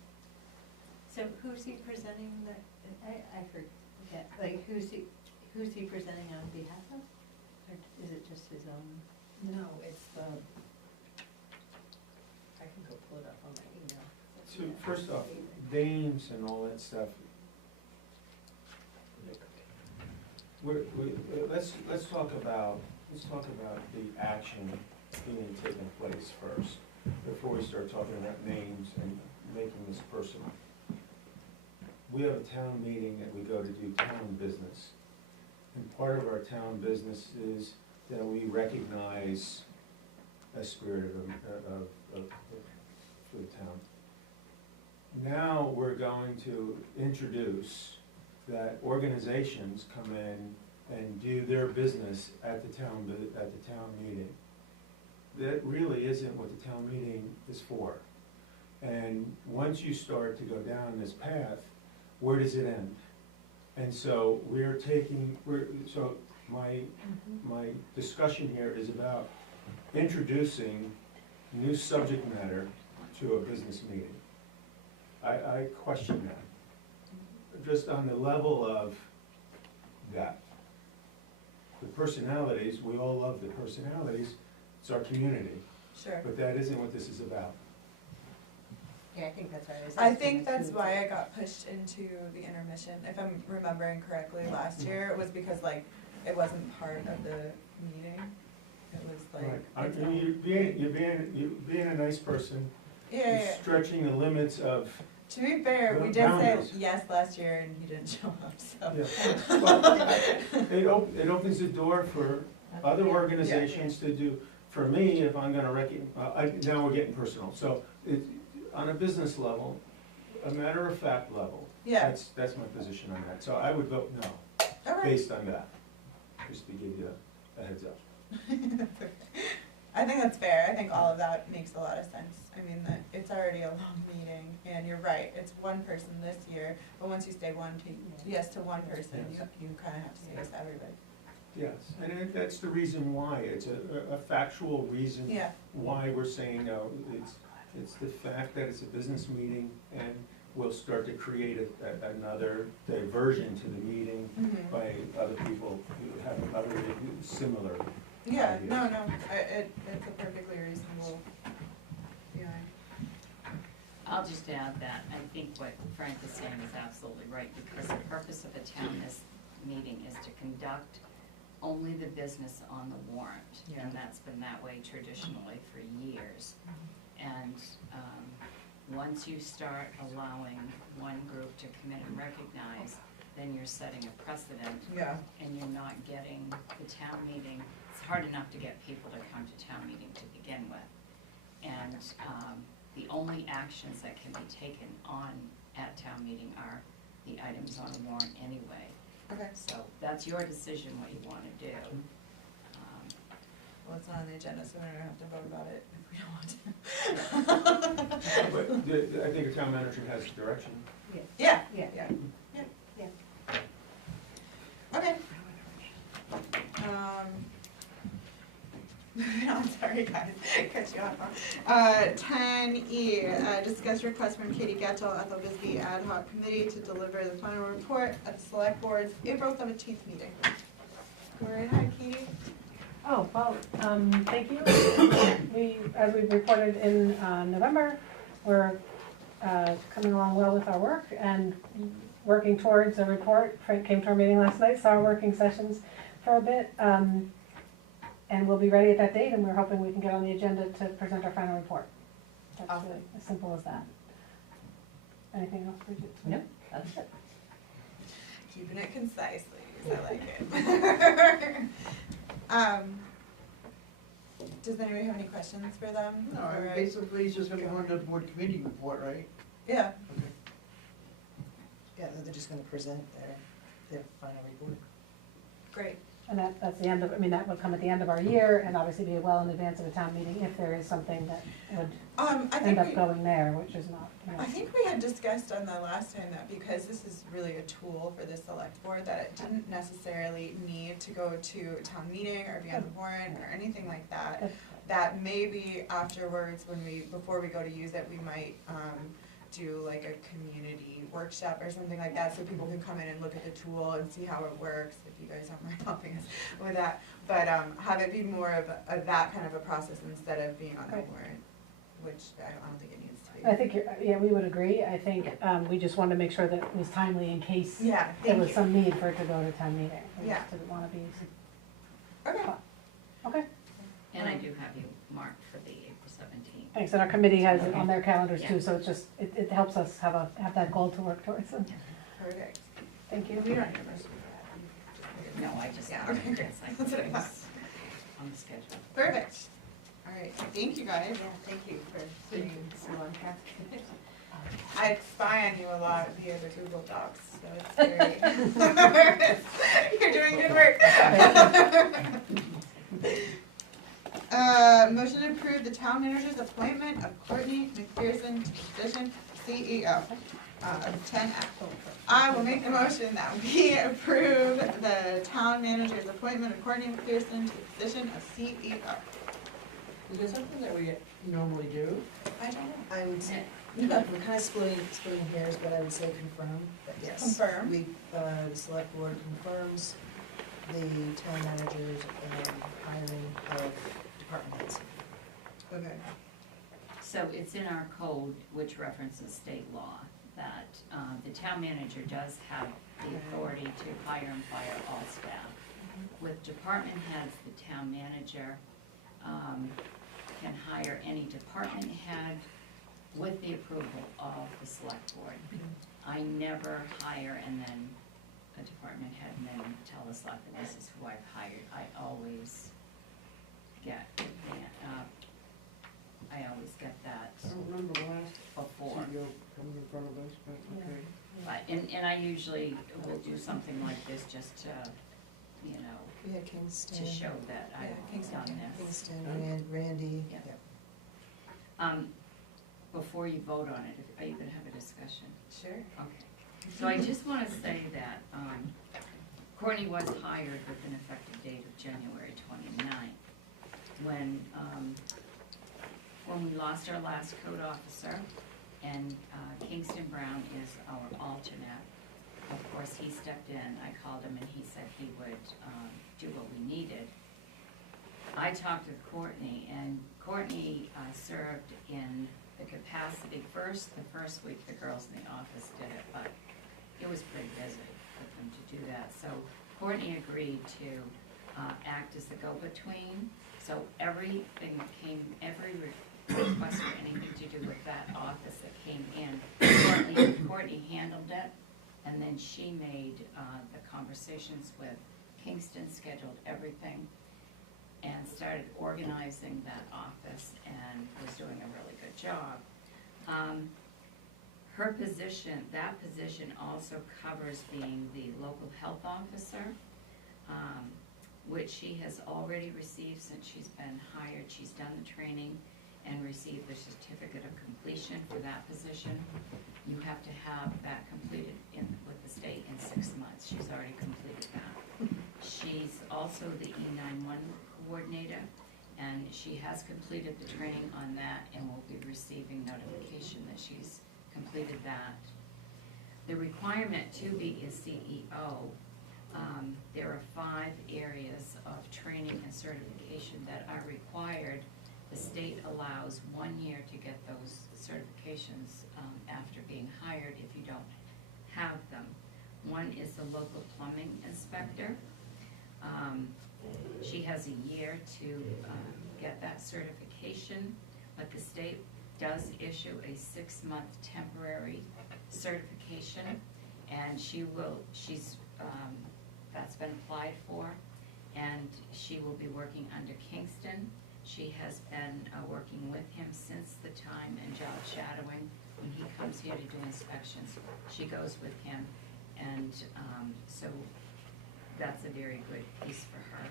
So who's he presenting that, I forget, like, who's he presenting on behalf of? Or is it just his own? No, it's the, I can go pull it up on my email. So first off, names and all that stuff, let's talk about the action being taken place first, before we start talking about names and making this personal. We have a town meeting that we go to do town business. And part of our town business is that we recognize a spirit of for the town. Now we're going to introduce that organizations come in and do their business at the town meeting. That really isn't what the town meeting is for. And once you start to go down this path, where does it end? And so my discussion here is about introducing new subject matter to a business meeting. I question that, just on the level of that. The personalities, we all love the personalities, it's our community, Sure. but that isn't what this is about. Yeah, I think that's right. I think that's why I got pushed into the intermission, if I'm remembering correctly, last year, it was because like, it wasn't part of the meeting. It was like. its own- You're being a nice person, you're Yeah. stretching the limits of, To be fair, we did say Boundaries. yes last year and he didn't show up, so. yeah. Well, it opens the door for other Yeah. organizations to do. For me, if I'm gonna now we're getting personal, so on a business level, a matter of fact level, Yeah, that's my position on that. So I would vote no, okay. based on that, just to give you a heads up. I think that's fair. I think all of that makes a lot of sense. I mean, that it's already a long meeting, and you're right, it's one person this year, but once you say yes to one person, you kinda have to say yes to everybody. Yes, and that's the reason why, it's a factual reason Yeah. why we're saying no. It's the fact that it's a business meeting, and we'll start to create another diversion to the meeting Mhm. by other people who have other similar Yeah, ideas. no, it's a perfectly reasonable feeling. I'll just add that I think what Frank is saying is absolutely right, because the purpose of a town meeting is to conduct only the business on the warrant. Yeah. And that's been that way traditionally for years. And once you start allowing one group to come in and recognize, then you're setting a precedent. Yeah. And you're not getting the town meeting, it's hard enough to get people to come to town meeting to begin with. And the only actions that can be taken at town meeting are the items on the warrant anyway. Okay. So that's your decision what you wanna do. Well, it's not on the agenda, so we don't have to vote about it if we don't want to. But I think a town manager has direction. Yeah. Yeah. Yeah. Okay. Moving on, sorry guys, cut you off. 10E, discuss request from Katie Getchell, Ethel Bisbee Ad Hoc Committee to deliver the final report at the Select Board's April 17th meeting. Go right ahead, Katie. Oh, well, thank you. As we reported in November, we're coming along well with our work and working towards a report. Frank came to our meeting last night, saw our working sessions for a bit, and we'll be ready at that date, and we're hoping we can get on the agenda to present our final report. That's Awesome. really as simple as that. Anything else, Bridget? No, that's it. Keeping it concise, ladies, I like it. Does anybody have any questions for them? No, Or- basically, it's just gonna go into the board committee report, right? Yeah, Okay. Yeah, they're just gonna present their final report. great. And that's the end of, I mean, that would come at the end of our year, and obviously be well in advance of a town meeting if there is something that would I end think up going there, which is not, you know. I think we had discussed on the last time that because this is really a tool for the select board, that it didn't necessarily need to go to a town meeting or be on the warrant or anything like that. Good. That maybe afterwards, before we go to use it, we might, do like a community workshop or something like that, so people can come in and look at the tool and see how it works, if you guys don't mind helping us with that. But, have it be more of that kind of a process instead of being on the Right. warrant, which I don't think it needs to be. I think yeah, we would agree. I think we just wanted to make sure that it was timely in case Yeah, there thank was you. some need for it to go to town meeting. We Yeah. just didn't want to be, Okay. okay, And I do have you marked for the April 17th. thanks. And our committee has it on their calendars too, so it's just, it helps us have that goal to work towards. So, Perfect. thank you. We don't need a motion for that. No, I just, Yeah, okay, great. it's like That's what I thought. things on the schedule. Perfect. All right, thank you guys. Yeah, thank you for being so on task. I spy on you a lot via the Google Docs, so it's very, you're doing good work. Motion to approve the town manager's appointment of Courtney McPherson to position CEO of 10F. I will make the motion that we approve the town manager's appointment of Courtney McPherson to the position of CEO. Is that something that we normally do? I don't know. I would say, we're kind of splitting hairs, but I would say confirm, but yes. Confirm. The select board confirms the town manager's hiring of department heads. Okay. So it's in our code, which references state law, that the town manager does have the authority to hire and fire all staff. With department heads, the town manager can hire any department head with the approval of the select board. I never hire and then a department head and then tell the select board this is who I've hired. I always get that I don't remember the last before. CEO coming in front of us, but okay. But, and I usually will do something like this just to, you know, We had Kingston. to show that Yeah, I've Kingston, done this. Kingston, Randy. Yeah. Yep. Before you vote on it, are you gonna have a discussion? Sure. Okay. So I just wanna say that, Courtney was hired with an effective date of January 29th. When we lost our last code officer, and Kingston Brown is our alternate, of course, he stepped in, I called him and he said he would do what we needed. I talked with Courtney, and Courtney served in the capacity, the first week the girls in the office did it, but it was pretty busy for them to do that. So Courtney agreed to act as the go-between, so everything that came, every request for anything to do with that office that came in, Courtney handled it, and then she made the conversations with Kingston, scheduled everything, and started organizing that office, and was doing a really good job. Her position, that position also covers being the local health officer, which she has already received since she's been hired. She's done the training and received the certificate of completion for that position. You have to have that completed with the state in 6 months. She's already completed that. She's also the E91 coordinator, and she has completed the training on that and will be receiving notification that she's completed that. The requirement to be a CEO, there are 5 areas of training and certification that are required. The state allows 1 year to get those certifications after being hired if you don't have them. One is the local plumbing inspector. She has a year to get that certification, but the state does issue a 6-month temporary certification, and that's been applied for, and she will be working under Kingston. She has been working with him since the time and job shadowing. When he comes here to do inspections, she goes with him, and so that's a very good piece for her.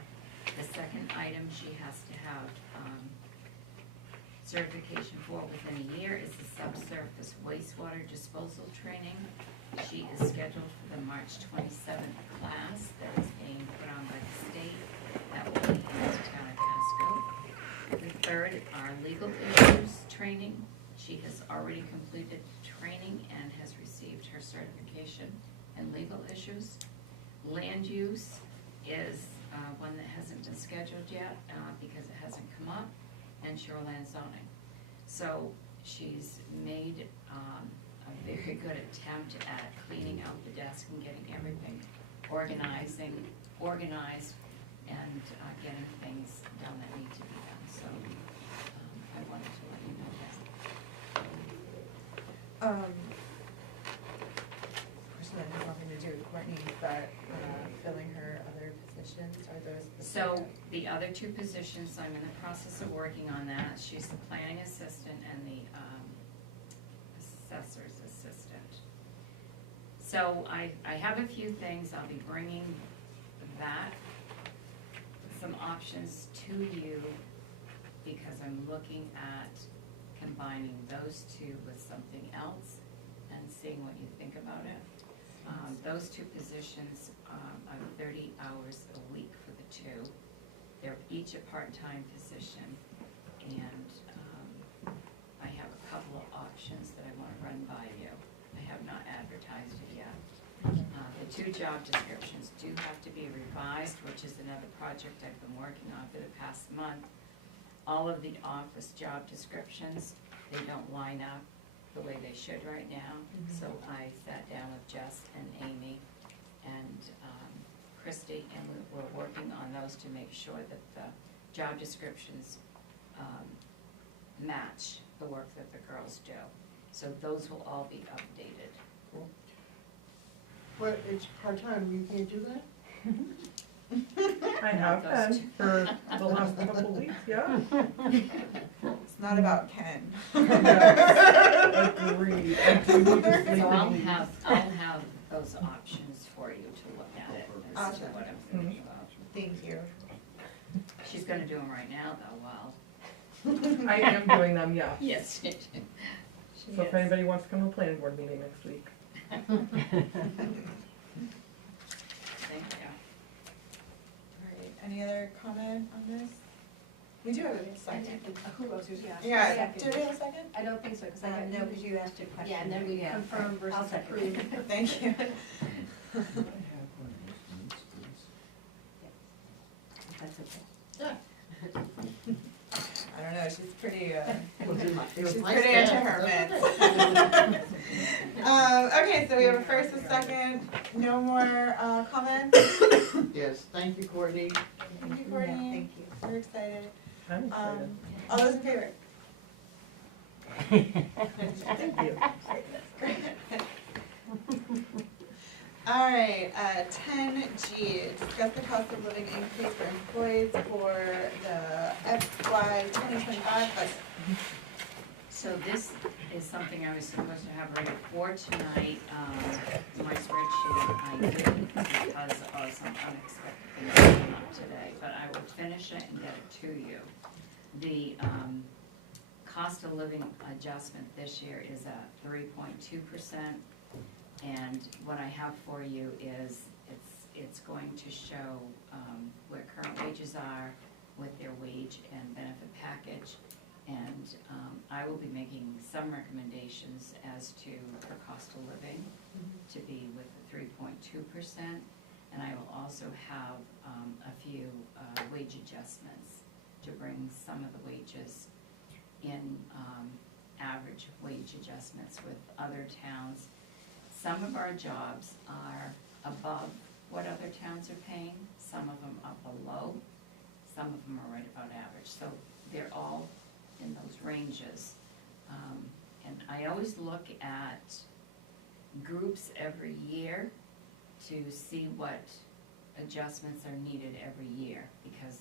The second item she has to have certification for within a year is the subsurface wastewater disposal training. She is scheduled for the March 27th class that is being put on by the state. That will be in the town of Casco. The third are legal issues training. She has already completed training and has received her certification in legal issues. Land use is one that hasn't been scheduled yet because it hasn't come up, and shoreline zoning. So she's made a very good attempt at cleaning out the desk and getting everything organized and getting things done that need to be done. So I wanted to let you know that. Person that has nothing to do with Courtney, but filling her other positions, are those the So same? the other 2 positions, I'm in the process of working on that. She's the planning assistant and the assessor's assistant. So I have a few things. I'll be bringing some options to you because I'm looking at combining those 2 with something else and seeing what you think about it. Those 2 positions are 30 hours a week for the 2. They're each a part-time position, and I have a couple of options that I want to run by you. I have not advertised it yet. The 2 job descriptions do have to be revised, which is another project I've been working on for the past month. All of the office job descriptions, they don't line up the way they should right now. So I sat down with Jess and Amy and Christy, and we're working on those to make sure that the job descriptions match the work that the girls do. So those will all be updated. Cool. But it's part-time, you can't do that? I have been for the last couple weeks, yeah. It's not about Ken. Yes, agreed. I do need to sleep So I'll in. have those options for you to look at it as to what I'm thinking about. Thank you. She's gonna do them right now though, wow. I am doing them, yeah. Yes. So if anybody wants to come to the planning board meeting next week. Thank you. Alright, any other comment on this? We do have a second. Who else is, Yeah, Second. do we have a second? I don't think so, because I got. No, because you asked a question. Yeah, and then we confirm I'll versus second. approve. Thank you. That's okay. I don't know, she's pretty, It was in my- it was she's my pretty into staff. her mitts. Okay, so we have a first, a second, no more, comments? Yes, thank you, Courtney. Thank you, Courtney. Thank you. We're excited. I'm excited. All those in favor? Thank you. Alright, 10G, discuss the cost of living increase for employees for the FY 2025 budget. So this is something I was supposed to have ready for tonight. My spreadsheet I didn't because of some unexpected things coming up today, but I will finish it and get it to you. The cost of living adjustment this year is at 3.2%. And what I have for you is, it's going to show where current wages are with their wage and benefit package. And I will be making some recommendations as to her cost of living to be with the 3.2%. And I will also have a few wage adjustments to bring some of the wages in average wage adjustments with other towns. Some of our jobs are above what other towns are paying, some of them are below, some of them are right about average. So they're all in those ranges. And I always look at groups every year to see what adjustments are needed every year, because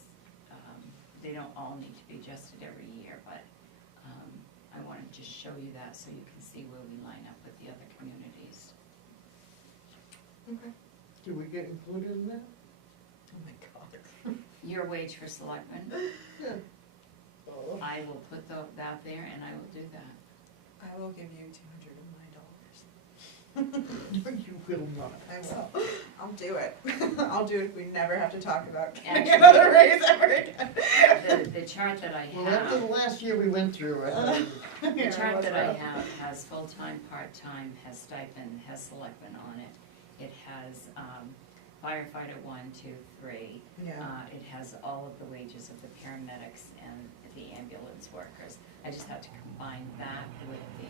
they don't all need to be adjusted every year, but I want to just show you that so you can see where we line up with the other communities. Okay. Do we get included in that? Oh my God. Your wage for selectmen, Yeah. I will put that there and I will do that. I will give you $200 of my dollars. You will not. I will. I'll do it. I'll do it if we never have to talk about getting Actually- another raise ever again. The chart that I Well, after the have, last year we went through, the chart that I have has full-time, part-time, has stipend, has selectmen on it. It has firefighter 1, 2, 3. Yeah. It has all of the wages of the paramedics and the ambulance workers. I just have to combine that with the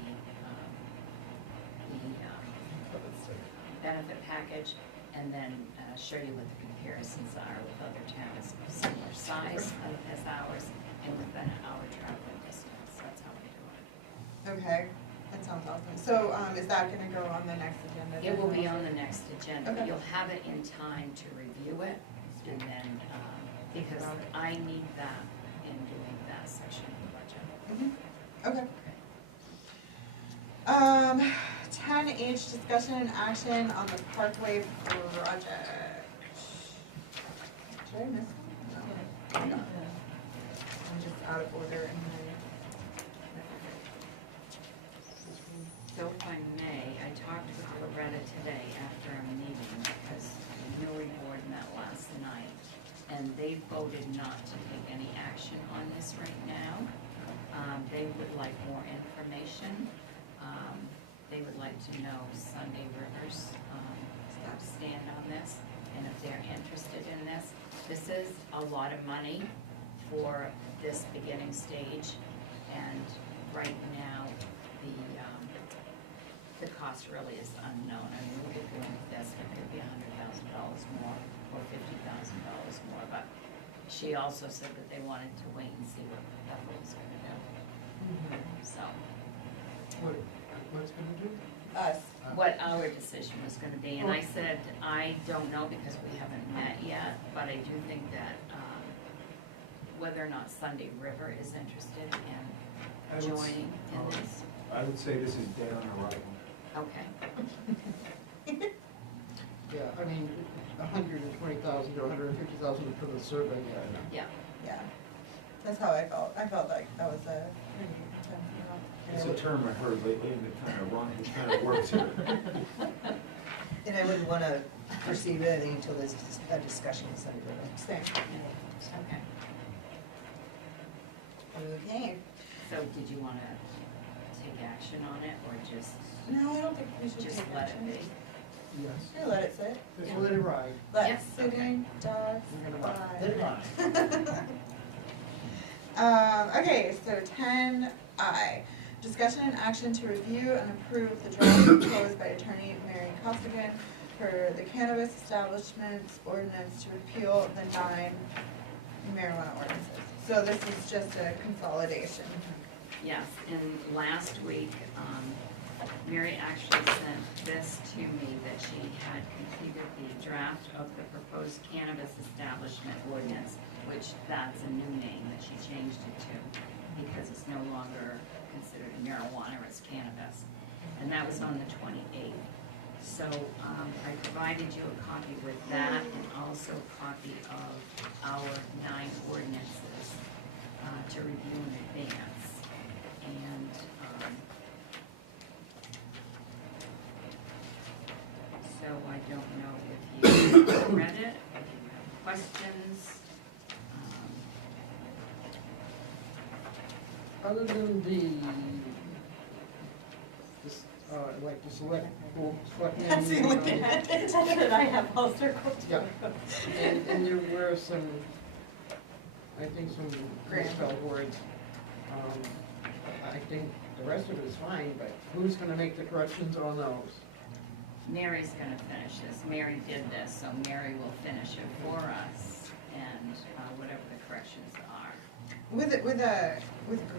benefit package, and then show you what the comparisons are with other towns of similar size as ours, and within an hour traveling distance. That's how I do it. Okay, that sounds awesome. So, is that gonna go on the next agenda? It will be on the next agenda, but Okay. you'll have it in time to review it, and then, because I need that in doing that section of the budget. Okay. 10H, discussion and action on the Parkway project. Did I miss one? No. I'm just out of order in my. So if I may, I talked with Loretta today after a meeting, because the Newry board met last night, and they voted not to take any action on this right now. They would like more information. They would like to know Sunday River's stand on this, and if they're interested in this. This is a lot of money for this beginning stage, and right now, the cost really is unknown. I mean, we could go with this, it could be $100,000 more or $50,000 more, but she also said that they wanted to wait and see what Bethel was gonna do. So, What's gonna do? Us. what our decision was gonna be, and I said, I don't know because we haven't met yet, but I do think that, whether or not Sunday River is interested in joining in this. I would say this is dead on arrival. Okay. Yeah, I mean, $120,000 to $150,000 for the survey. Yeah. Yeah, that's how I felt. I felt like that was a pretty intense amount. It's a term I heard lately and it kind of works here. And I wouldn't wanna perceive anything until there's a discussion with somebody. Same. Okay. Okay. So did you wanna take action on it or just No, I don't think we should just take let action. it be? Yes. Yeah, let it sit. Just let it ride. Let Yes, sitting dogs We're gonna lie. let it ride. Okay, so 10I, discussion and action to review and approve the draft proposed by Attorney Mary Costigan for the cannabis establishments ordinance to repeal the 9 marijuana ordinances. So this is just a consolidation. Yes, and last week, Mary actually sent this to me, that she had completed the draft of the proposed cannabis establishment ordinance, which that's a new name that she changed it to, because it's no longer considered marijuana, it's cannabis. And that was on the 28th. So I provided you a copy with that and also a copy of our 9 ordinances to review in advance. And so I don't know if you read it, if you have questions. Other than like the select board, That's the only thing I did. That I have all circled. Yeah. And there were some, I think some misspelled words. I think the rest of it is fine, but who's gonna make the corrections on those? Mary's gonna finish this. Mary did this, so Mary will finish it for us and whatever the corrections are. With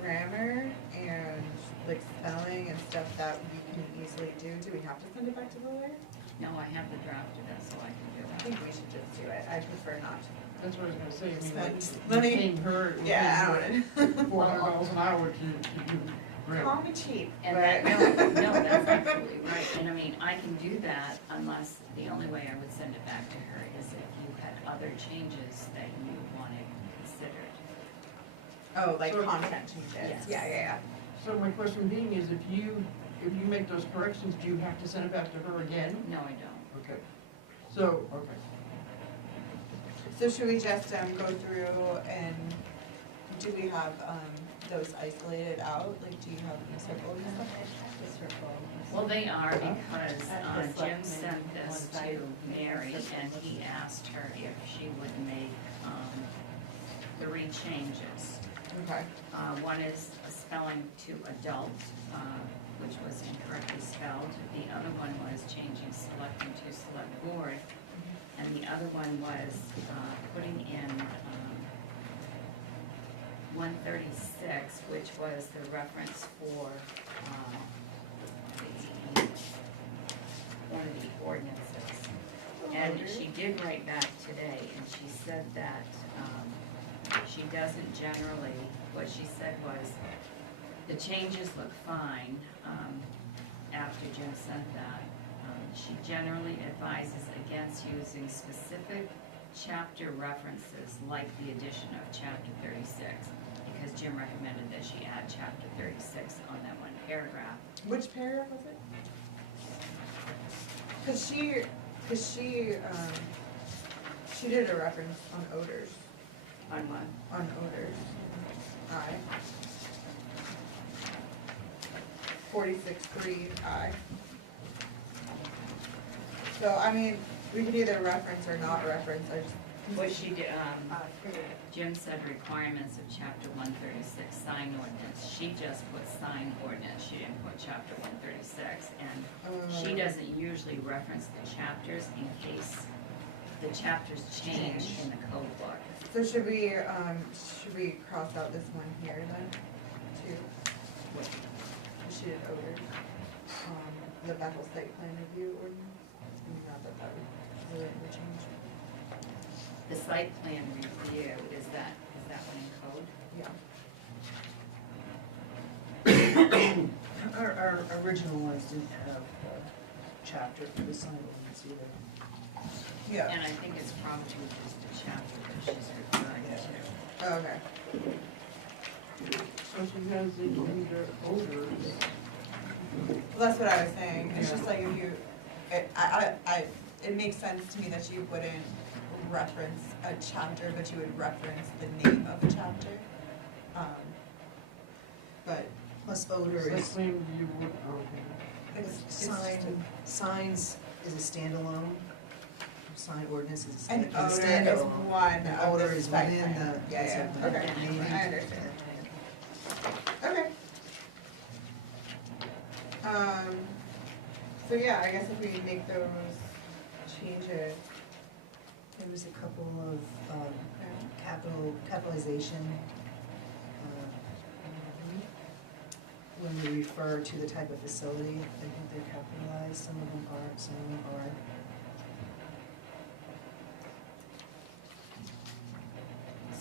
grammar and like spelling and stuff that we can easily do we have to send it back to the lawyer? No, I have the draft of it, so I can do I that. think we should just do it. I prefer not to. That's what I was gonna say, I mean, Let me- paying her, Yeah, I don't $400 an hour to do grammar. Call me cheap, And but. that, no, that's absolutely right. And I mean, I can do that unless, the only way I would send it back to her is if you had other changes that you wanted considered. Oh, like So- content changes. Yes. Yeah. So my question being is, if you make those corrections, do you have to send it back to her again? No, I don't. Okay. So, okay. So should we just go through and do we have those isolated out? Like, do you have them circled and stuff? Well, they are because The Jim selectmen sent this ones I to Mary circled. and he asked her if she would make 3 changes. Okay. One is a spelling to adult, which was incorrectly spelled. The other one was changing selectmen to select board. And the other one was putting in 136, which was the reference for one of the ordinances. And she did write back today, and she said that she doesn't generally, what she said was, the changes look fine after Jim sent that. She generally advises against using specific chapter references like the addition of chapter 36, because Jim recommended that she add chapter 36 on that one paragraph. Which paragraph was it? Cause she did a reference on odors, On what? on odors. 46.3I. So, I mean, we could either reference or not reference, I just. What she did, Jim said requirements of chapter 136 sign ordinance. She just put sign ordinance, she didn't put chapter 136. And she doesn't usually reference the chapters in case the chapters change in the code book. So should we cross out this one here then, too? She did odors, the Bethel site plan review ordinance, not that would really change. The site plan review, is that one in code? Our original ones didn't have a chapter for the sign ordinance either. Yeah, And I think it's probably just a chapter that she's referring to. oh, okay. So she has it under odors. Well, that's what I was saying, it's just like if you, it makes sense to me that you wouldn't reference a chapter, but you would reference the name of the chapter. But Plus odor So I is, claimed you would, okay. it's just signs is a standalone, sign ordinance is a an odor is standalone. one And of odor the is site within plan. the. Yeah, it's yeah, a- okay, maybe- I understand. Okay. So yeah, I guess if we make those changes. There was a couple of, capitalization. When we refer to the type of facility, I think they're capitalized, some of them aren't, some of them are.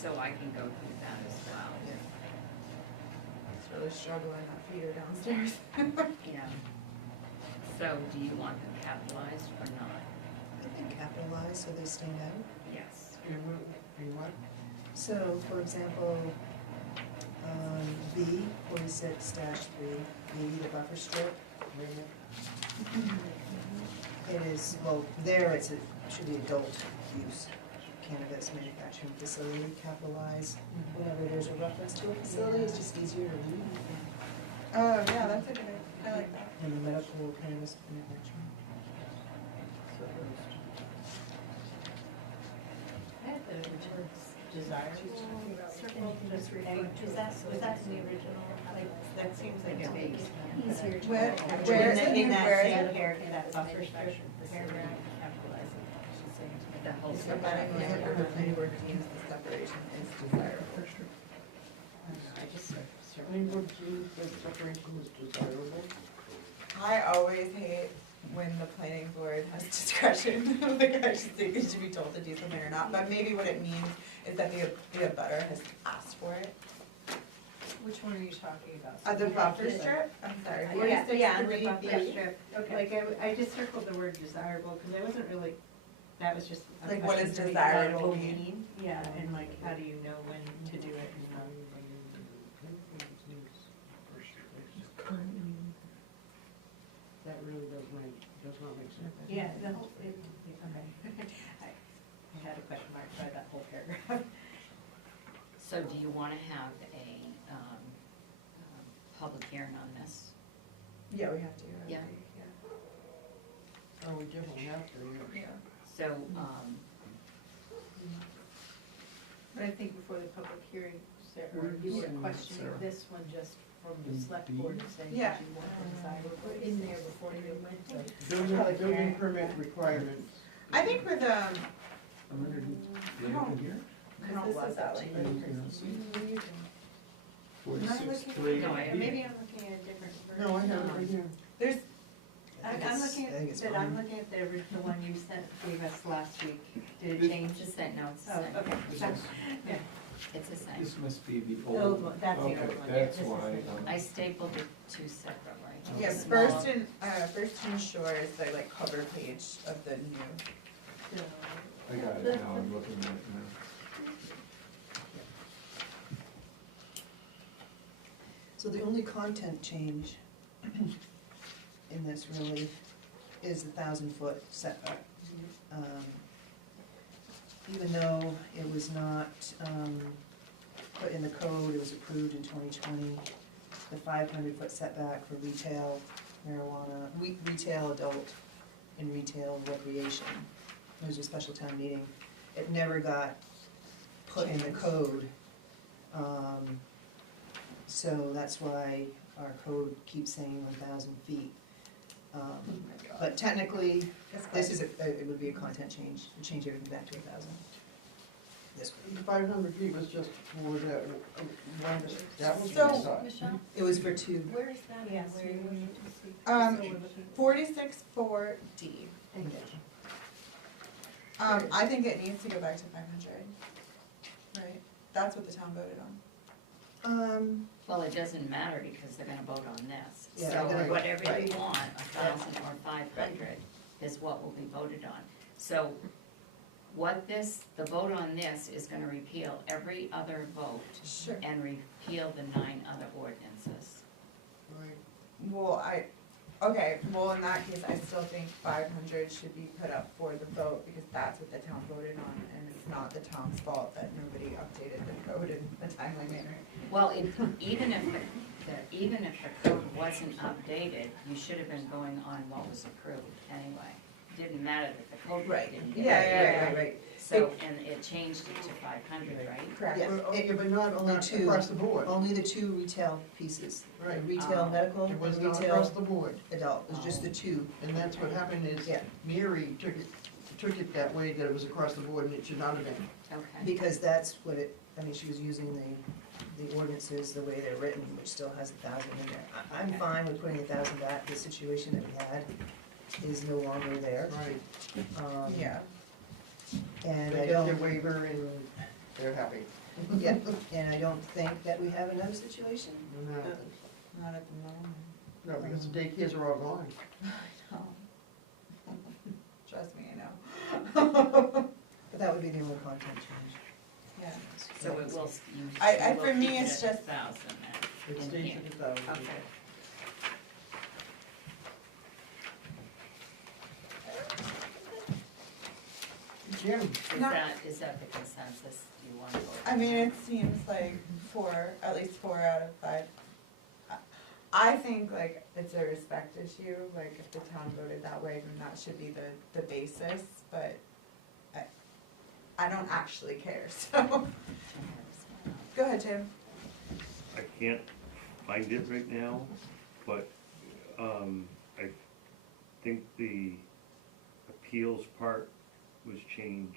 So I can go through that as well. It's really struggling, that feeder downstairs. Yeah. So do you want them capitalized or not? I think capitalized so they stand out. Yes. In what? So, for example, B, 46-3, B, the buffer strip. It is, well, there it's a, should be adult use, cannabis manufacturing facility, capitalize. Whenever there's a reference to a facility, it's just easier to read. Oh, yeah, that's a good, I like that. In the medical cannabis manufacturing. I had the words desirable circle, just referring to that, was that in the original? Like, that seems like it makes easier to. Where- In where is that- it? In that Where is same it? paragraph, that buffer strip, paragraph, capitalize it, she's saying to me. The whole So letting the planning board deems the separation is desirable. I just Planning board deems that separation is desirable. I always hate when the planning board has discretion, like I just think it should be told to do something or not, but maybe what it means is that the abutter has asked for it. Which one are you talking about? The buffer strip, I'm sorry, Yeah, 46 yeah, and the 3B. buffer strip, Okay. like, I just circled the word desirable, because I wasn't really, that was just a Like, what question does to me, desirable what mean? Yeah, and like, how do you know when to do it and not? That really does not make sense. Yeah, the whole, okay. I had a question mark by that whole paragraph. So do you want to have a public hearing on this? Yeah, we have to. I Yeah. agree, Oh, we definitely have to, yeah. Yeah. So, But I think before the public hearing, Sarah, you were questioning this one just from the select board saying Yeah. that you want the desirable in there before you went to. Building permit requirements. I think with, I Right don't, here? I don't love that language. no, Maybe I'm looking at a different version. No, I have it right here. There's, I'm looking I think it's at, but I'm fine. looking at the original one you sent, gave us last week. Did This- it change? it's the same, no, it's the Oh, same. okay. This So- is- Yeah. It's the same. This must be the The old. old one, that's the Okay, old one, yeah, that's this is why, the- I stapled the two separately. yeah, Small- first and shore is the like cover page of the new. So, I got it now, I'm looking at it now. So the only content change in this really is the 1,000-foot setback. Even though it was not put in the code, it was approved in 2020, the 500-foot setback for retail marijuana, retail adult and retail recreation. It was a special town meeting. It never got put in the code. So that's why our code keeps saying 1,000 feet. But technically, this is, it would be a content change, to change everything back to 1,000. This The 500 feet was just for that, one, that was So- what I saw. Michelle, It was for two. where is that? Yes, Where you- you want to see? 46-4D. Thank you. I think it needs to go back to 500, right? That's what the town voted on. Well, it doesn't matter because they're gonna vote on this. Yeah, So they're gonna- whatever you right. want, 1,000 or 500 is what will be voted on. So the vote on this is gonna repeal every other vote Sure. and repeal the 9 other ordinances. Right. Well, okay, well, in that case, I still think 500 should be put up for the vote, because that's what the town voted on, and it's not the town's fault that nobody updated the code in a timely manner. Well, even if the code wasn't updated, you should have been going on what was approved anyway. Didn't matter that the code Right. didn't get Yeah, it. Right. So, and it changed it to 500, right? Correct. Yeah, Yeah, but not Only two. across the board. only the 2 retail pieces. The Right. retail Oh. medical It and was not across retail the board. adult, it was just the 2. And that's what happened is Yeah. Mary took it that way, that it was across the board and it should not have been. Okay. Because that's what it, I mean, she was using the ordinances the way they're written, which still has 1,000 in there. I'm Okay. fine with putting 1,000 back, the situation that we had is no longer there. Right. Yeah. And They I get their don't, waiver and they're happy. yeah, and I don't think that we have another situation. No, Not at the moment. no, because the daycares are all gone. No. Trust me, I know. But that would be the only content change. Yeah. So it will, For me, it's just, 1,000 It then. in stays here. at 1,000. Okay. Jim, Is that the consensus you want to vote? I mean, it seems like at least 4 out of 5. I think like it's a respect issue, like if the town voted that way, then that should be the basis, but I don't actually care, so. Go ahead, Tim. I can't find it right now, but, I think the appeals part was changed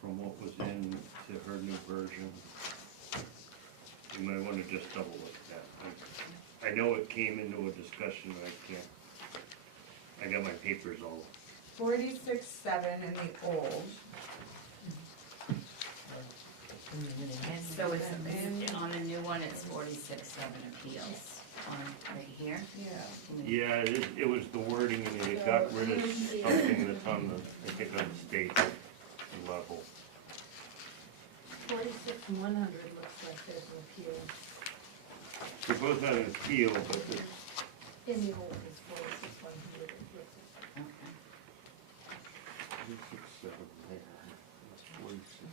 from what was in to her new version. You might wanna just double look at that. I know it came into a discussion, but I got my papers all, 46.7 in the old. So it's, on the new one, it's 46.7 appeals, right here? Yeah. yeah, it was the wording and it got rid of something that's on the, I think on the state level. 46,100 looks like there's an appeal. They're both on an appeal, but it's, In the old is 46,100, it looks like. Okay. 46.7 there, it's 46.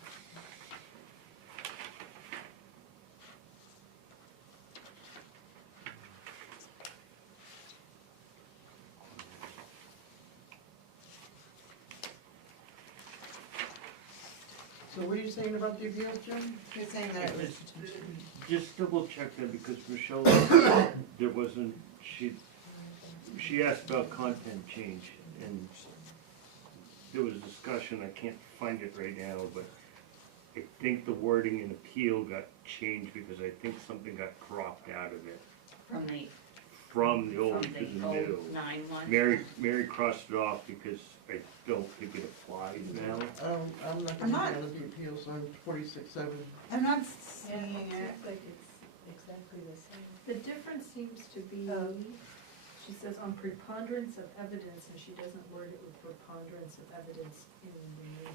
so what are you saying about the appeals, Jim? You're saying that it was. Just double check that because Michelle, there wasn't, she asked about content change and there was discussion, I can't find it right now, but I think the wording in appeal got changed because I think something got cropped out of it. From the old to the new. old 9 one? Mary crossed it off because I don't think it applies now. I'm not I'm gonna not- handle the appeals on 46.7. I'm not Yeah, seeing it it. looks like it's exactly the same. The difference seems to be, she says on preponderance of evidence, and she doesn't word it with preponderance of evidence in the main.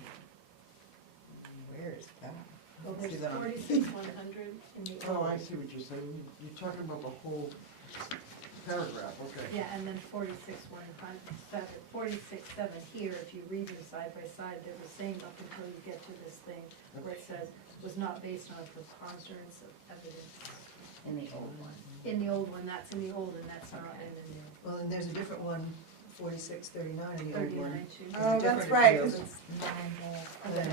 Where is that? Well, See there's that on- 46,100 in the old. Oh, I see what you're saying. You're talking about the whole paragraph, okay. Yeah, and then 46,7 here, if you read them side by side, they're the same up until you get to this thing where it says, was not based on a preponderance of evidence. In the old one. In the old one, that's in the old, and that's not in the new. Well, and there's a different one, 4639 in the old one. 39 too. Oh, that's different right, appeals. because it's 9 Then,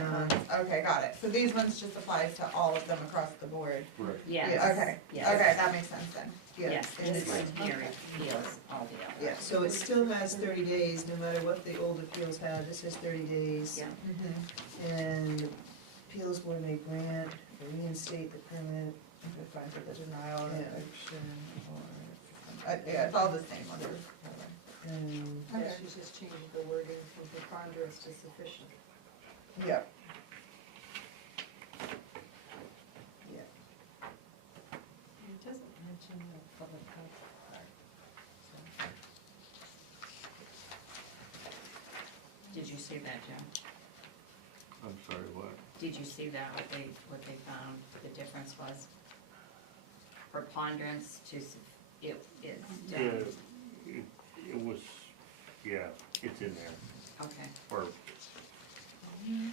whole. Okay, got it. So these ones just applies to all of them across the board. Right. Yes. Yeah, okay, Yes. okay, that makes sense then. Yeah, Yes, and this it's- one here appeals all the others. Yeah, so it still has 30 days, no matter what the old appeals had, this has 30 days. Yeah. Mm-hmm. And appeals board may grant or reinstate the permit. If it finds that the denial or Yeah. eviction or, yeah, it's all the same under. And Yeah, Okay. she's just changing the wording from preponderance to sufficient. Yep. yeah, It doesn't mention the public health part. Did you see that, Joe? I'm sorry, what? Did you see that, what they found the difference was? Preponderance to, it, Yeah, it was, yeah, it's in there, okay, or. you're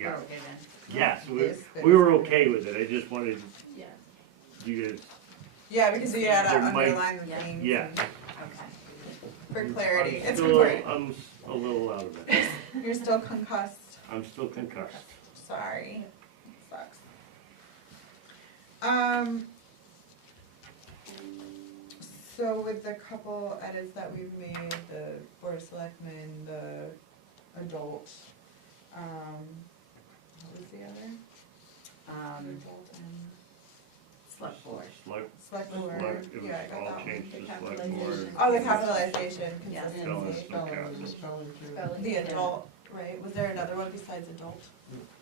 Yeah, okay then? yes, This we were is- okay with it, I just wanted Yeah. you guys, Yeah, because we had to There might- underline the Yeah. things yeah. and- Okay. for clarity. I'm It's still- important. I'm a little out of it, You're still concussed. I'm still concussed. Sorry. Sucks. So with the couple edits that we've made, the Board of Selectmen, the adult, what was the other? Adult and Select board. select board, Select, it was yeah, I got all that one. changed to The select board. capitalization. Oh, the capitalization, Yeah. consistency. Spelling, spelling too. Spelling. The adult, right, was there another one besides adult?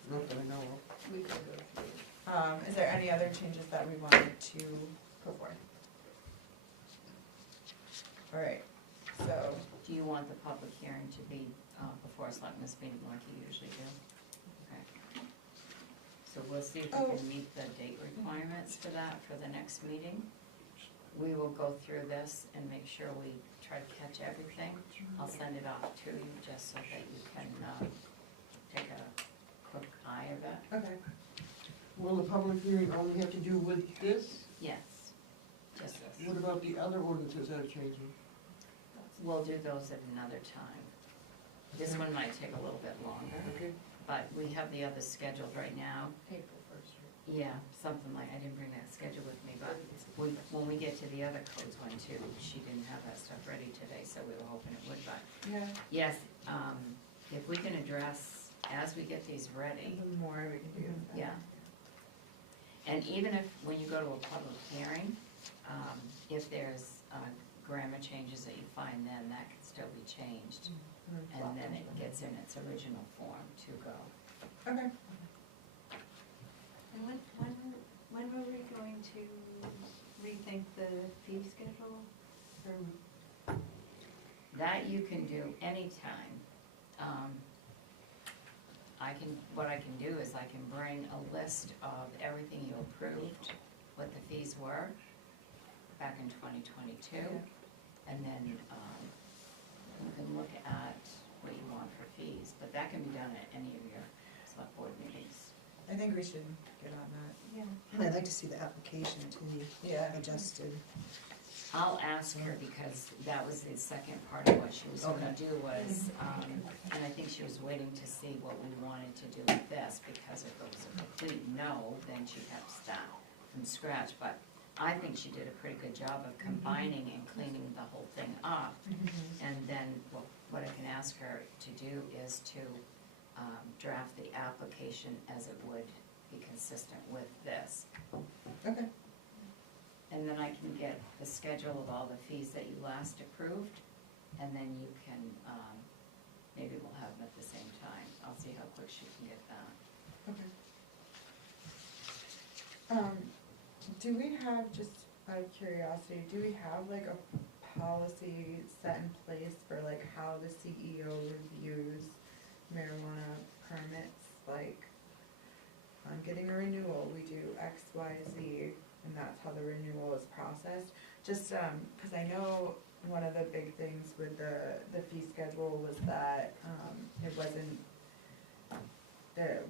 Not that I know of. We could go through. Is there any other changes that we wanted to put forth? Alright, so, Do you want the public hearing to be before a selectmen's meeting like you usually do? Okay. So we'll see if we Oh. can meet the date requirements for that for the next meeting. We will go through this and make sure we try to catch everything. I'll send it off to you just so that you can take a quick eye of it. okay, Will the public hearing only have to do with this? Yes, just this. What about the other ordinances that are changing? We'll do those at another time. This one might take a little bit longer, Okay. but we have the others scheduled right now. April first, right? Yeah, something like, I didn't bring that schedule with me, but when we get to the other codes one too, she didn't have that stuff ready today, so we were hoping it would, but yeah, yes, if we can address, as we get these ready, the more we can do. the better. yeah. And even if, when you go to a public hearing, if there's grammar changes that you find then, that can still be changed. And then it gets in its original form to go. Okay, And when were we going to rethink the fee schedule? Or That you can do anytime. What I can do is I can bring a list of everything you approved, what the fees were back in 2022. And then you can look at what you want for fees, but that can be done at any of your select board meetings. I think we should get on that. Yeah. And I'd like to see the application to be Yeah. adjusted. I'll ask her because that was the second part of what she was gonna Okay. do was, and I think she was waiting to see what we wanted to do with this, because if it was a complete no, then she'd have to start from scratch, but I think she did a pretty good job of combining and cleaning the whole thing up. And then what I can ask her to do is to draft the application as it would be consistent with this. Okay. And then I can get the schedule of all the fees that you last approved, and then you can, maybe we'll have them at the same time. I'll see how quick she can get that. Okay. Do we have, just out of curiosity, do we have like a policy set in place for like how the CEO reviews marijuana permits? Like, I'm getting a renewal, we do X, Y, Z, and that's how the renewal is processed. Just, cause I know one of the big things with the fee schedule was that, it wasn't,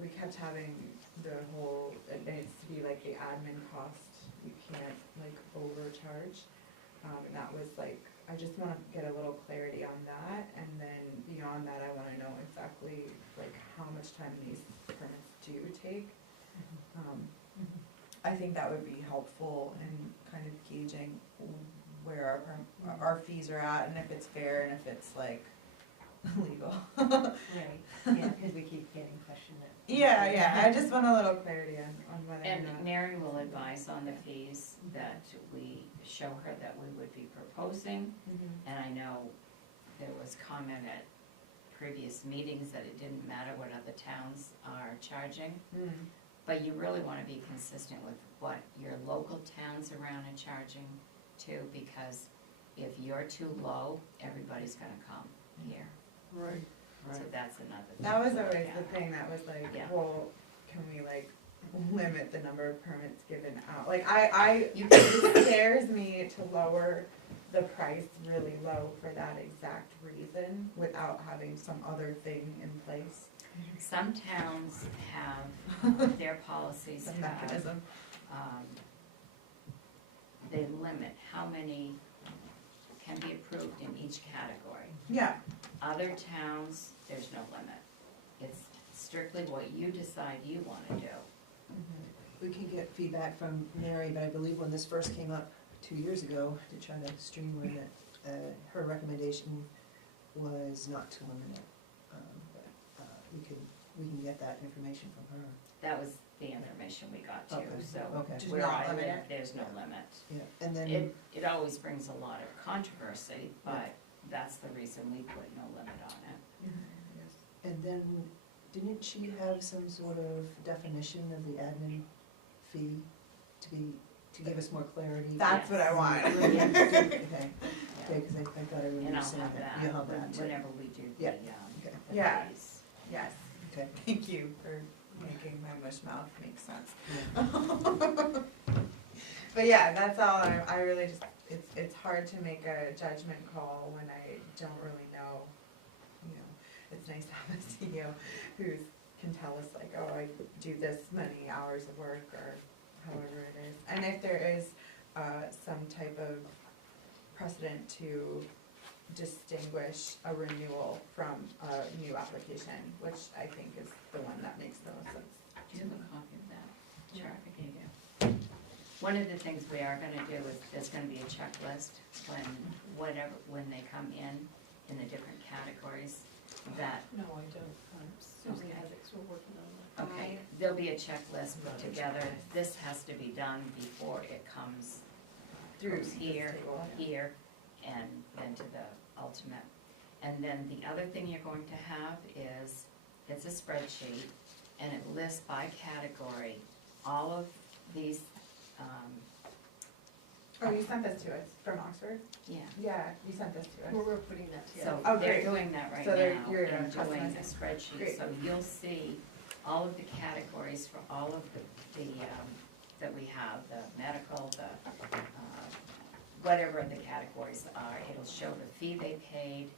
we kept having the whole, it needs to be like the admin cost, you can't like overcharge. And that was like, I just wanna get a little clarity on that, and then beyond that, I wanna know exactly like how much time these permits do take. I think that would be helpful in kind of gauging where our fees are at, and if it's fair, and if it's like legal. Right, yeah, because we keep getting questioned. Yeah, I just want a little clarity on whether or And not. Mary will advise on the fees that we show her that we would be proposing. Mhm. And I know there was comment at previous meetings that it didn't matter what other towns are charging. Mm. But you really wanna be consistent with what your local towns around are charging too, because if you're too low, everybody's gonna come here. Right. So that's another thing. That was to look always at. the thing that was like, Yeah. well, can we like limit the number of permits given out? Like it scares me to lower the price really low for that exact reason without having some other thing in place. Some towns have, their policies The have, mechanism. they limit how many can be approved in each category. Yeah, Other towns, there's no limit. It's strictly what you decide you wanna do. We can get feedback from Mary, but I believe when this first came up 2 years ago to try to streamline it, her recommendation was not to limit it. But we can get that information from her. That was the information we got too, Okay, so okay. Just where not I limit live, it? there's no limit. Yeah, and then, It always brings a lot of controversy, but that's the reason we put no limit on it. and then, didn't she have some sort of definition of the admin fee to give us more clarity? that's what I want. Okay, because I thought I remember And I'll saying have that You'll have that too. whenever we do the, Yeah. the Okay. Yeah. fees. Yes, Okay. thank you for making my mush mouth make sense. Yeah. But yeah, that's all, I really just, it's hard to make a judgment call when I don't really know, you know, it's nice to have a CEO who can tell us like, oh, I do this many hours of work, or however it is. And if there is, some type of precedent to distinguish a renewal from a new application, which I think is the one that makes the most sense. Do you have a copy of that chart I gave you? One of the things we are gonna do is, there's gonna be a checklist when they come in the different categories, that, No, I don't. Susan Okay. has it, so we're working on that. okay, there'll be a checklist put together. This has to be done before it comes through this here, table, yeah. here, and then to the ultimate. And then the other thing you're going to have is, it's a spreadsheet, and it lists by category all of these, Oh, you sent this to us from Oxford? yeah. Yeah, you sent this to us. We're putting that together. So Oh, they're great. doing that right So they're- now, you're and doing a customizing. spreadsheet, Great. so you'll see all of the categories for all of the, that we have, the medical, the, whatever the categories are. It'll show the fee they paid,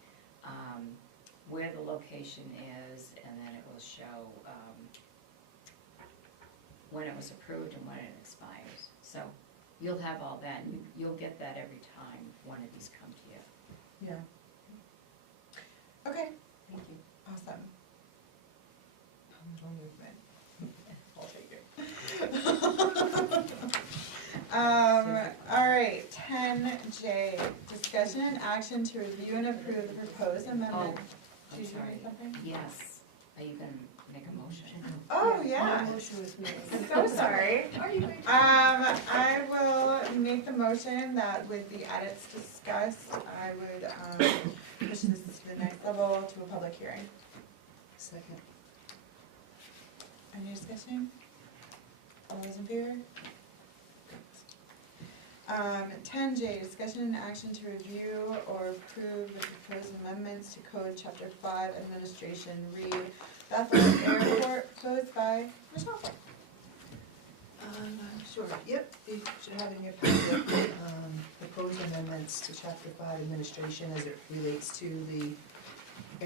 where the location is, and then it will show, when it was approved and when it expires. So you'll have all that, and you'll get that every time one of these come to you. Yeah. Okay, Thank you. awesome. No movement. I'll take it. All right, 10J, discussion and action to review and approve the proposed amendment. I'm Did you sorry. read something? Yes, are you gonna make a motion? Oh, yeah. Motion was made. So sorry. Are you going to? I will make the motion that with the edits discussed, I would, push this to the next level to a public hearing. Second. Any discussion? All those in favor? 10J, discussion and action to review or approve the proposed amendments to Code Chapter 5 Administration, read Bethel Airport, proposed by Michelle. Sure, yep, you should have in your packet, proposed amendments to chapter 5 administration as it relates to the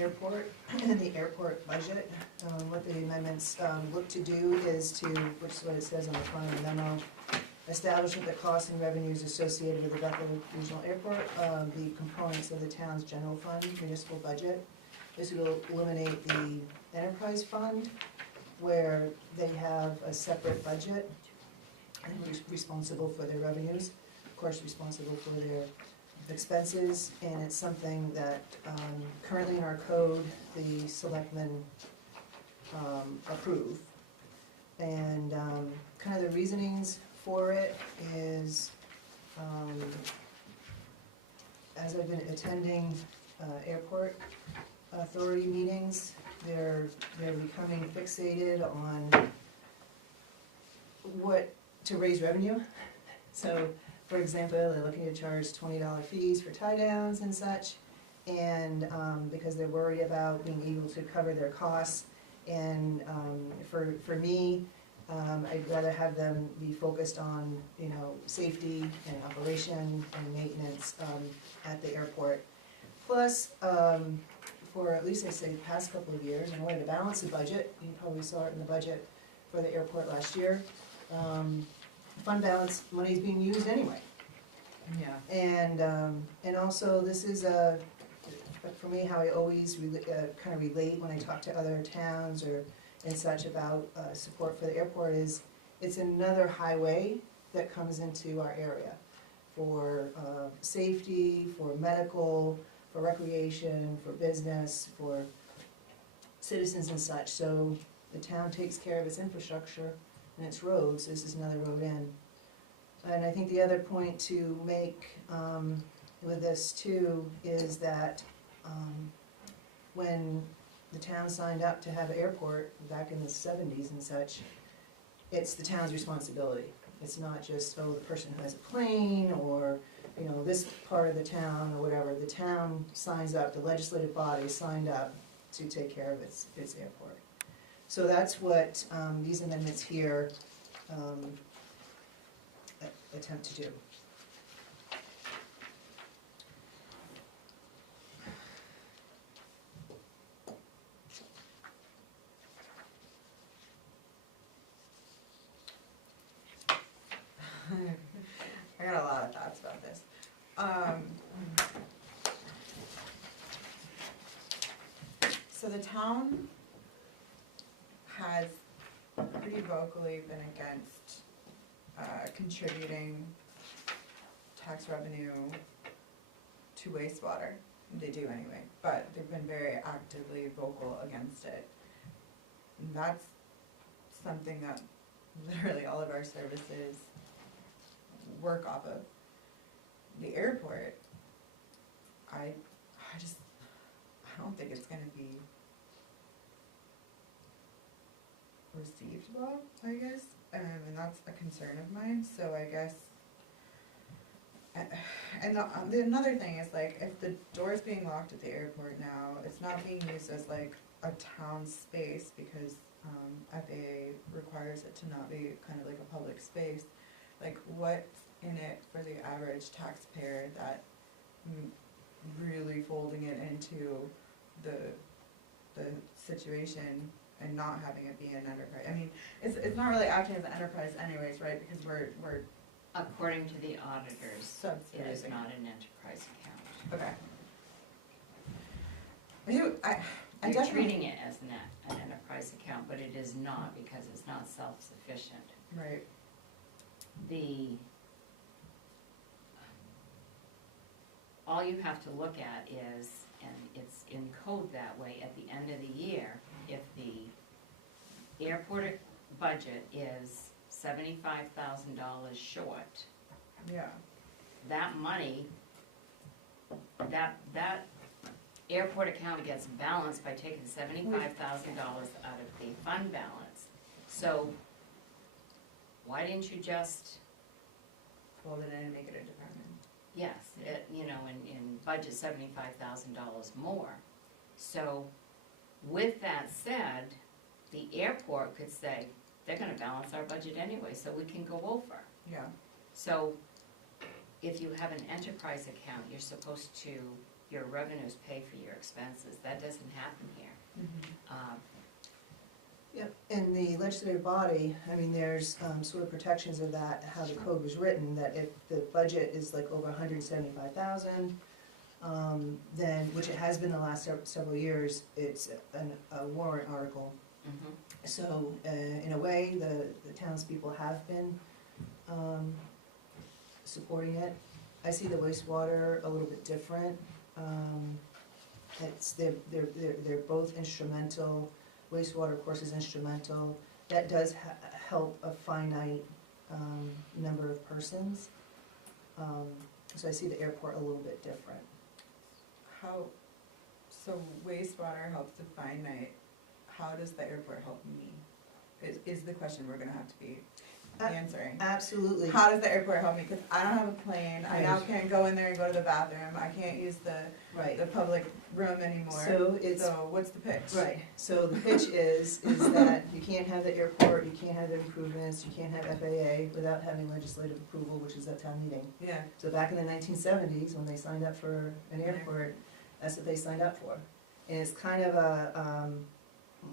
airport and the airport budget. What the amendments, look to do is to, which is what it says on the front of the memo, establish that the costs and revenues associated with the Bethel Regional Airport, be components of the town's general fund municipal budget. This will eliminate the enterprise fund, where they have a separate budget and responsible for their revenues, of course responsible for their expenses, and it's something that currently in our code, the selectmen approve. And kind of the reasonings for it is, as I've been attending airport authority meetings, they're becoming fixated on what to raise revenue. So, for example, they're looking to charge $20 fees for tie downs and such, and, because they're worried about being able to cover their costs. And, for me, I'd rather have them be focused on, you know, safety and operation and maintenance, at the airport. Plus, for at least I say the past couple of years, in order to balance the budget, you probably saw it in the budget for the airport last year, fund balance money is being used anyway. Yeah. And also, this is for me, how I always kind of relate when I talk to other towns or and such about support for the airport is, it's another highway that comes into our area for safety, for medical, for recreation, for business, for citizens and such. So the town takes care of its infrastructure and its roads. This is another road in. And I think the other point to make with this too is that when the town signed up to have an airport back in the 70s and such, it's the town's responsibility. It's not just, oh, the person who has a plane or, you know, this part of the town or whatever. The town signs up, the legislative body signed up to take care of its airport. So that's what these amendments here attempt to do. I got a lot of thoughts about this. So the town has pretty vocally been against contributing tax revenue to wastewater. They do anyway, but they've been very actively vocal against it. And that's something that literally all of our services work off of. The airport, I don't think it's gonna be received well, I guess, and that's a concern of mine, so I guess, and another thing is, like, if the door's being locked at the airport now, it's not being used as like a town space because FAA requires it to not be kind of like a public space. Like, what's in it for the average taxpayer that really folding it into the situation and not having it be an enterprise? I mean, it's not really acting as an enterprise anyways, right? Because we're According to the auditors, it is subsidizing. not an enterprise account. Okay. I You're definitely. treating it as an enterprise account, but it is not because it's not self-sufficient. Right. All you have to look at is, and it's in code that way, at the end of the year, if the airport budget is $75,000 short, Yeah. that money, that airport account gets balanced by taking $75,000 out of the fund balance. So why didn't you just, Fold it in and make it a department. yes, in budget $75,000 more. So with that said, the airport could say, they're gonna balance our budget anyway, so we can go over. Yeah. So if you have an enterprise account, you're supposed to, your revenues pay for your expenses. That doesn't happen here. Yep, in the legislative body, I mean, there's sort of protections of that, how the code was written, that if the budget is like over 175,000, then, which it has been the last several years, it's a warrant article. Mhm. So, in a way, the townspeople have been supporting it. I see the wastewater a little bit different. They're both instrumental. Wastewater, of course, is instrumental. That does help a finite number of persons. So I see the airport a little bit different. So wastewater helps the finite, how does the airport help me? Is the question we're gonna have to be answering. Absolutely. How does the airport help me? Because I don't have a plane. I now can't go in there and go to the bathroom. I can't use the Right. public room anymore. So it's, So what's the pitch? right, so the pitch is that you can't have the airport, you can't have the improvements, you can't have FAA without having legislative approval, which is at town meeting. Yeah. So back in the 1970s, when they signed up for an airport, that's what they signed up for. And it's kind of a,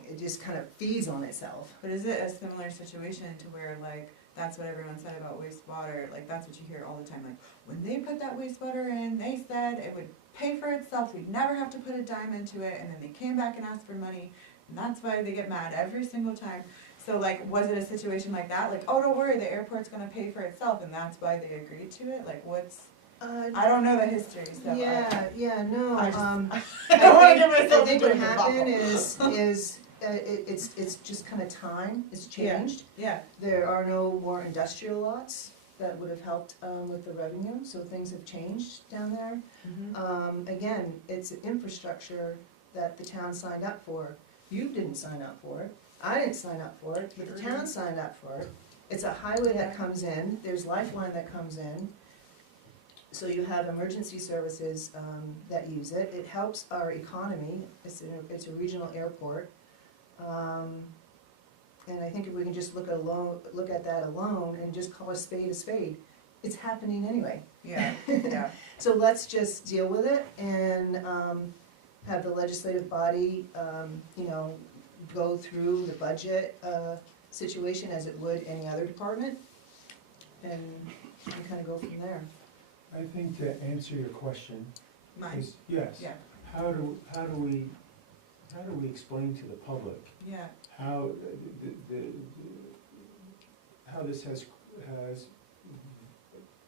it just kind of feeds on itself. But is it a similar situation to where like that's what everyone said about wastewater? Like that's what you hear all the time. Like when they put that wastewater in, they said it would pay for itself. We'd never have to put a dime into it. And then they came back and asked for money, and that's why they get mad every single time. So like, was it a situation like that? Like, oh, don't worry, the airport's gonna pay for itself, and that's why they agreed to it. Like, what's? I don't know the history, so No, I just- I don't wanna give think, myself I think a what bit of a happened is it's just kind of time, it's changed. Yeah. There are no more industrial lots that would have helped with the revenue, so things have changed down there. Again, it's an infrastructure that the town signed up for. You didn't sign up for it, I didn't sign up for it, but the town signed up for it. It's a highway that comes in, there's Lifeline that comes in. So you have emergency services that use it. It helps our economy. It's a regional airport. And I think if we can just look at that alone and just call a spade, it's happening anyway. Yeah. Yeah. So let's just deal with it and have the legislative body, go through the budget situation as it would any other department, and kind of go from there. I think to answer your question Mine. is, yes. Yeah. How do we explain to the public Yeah. how how this has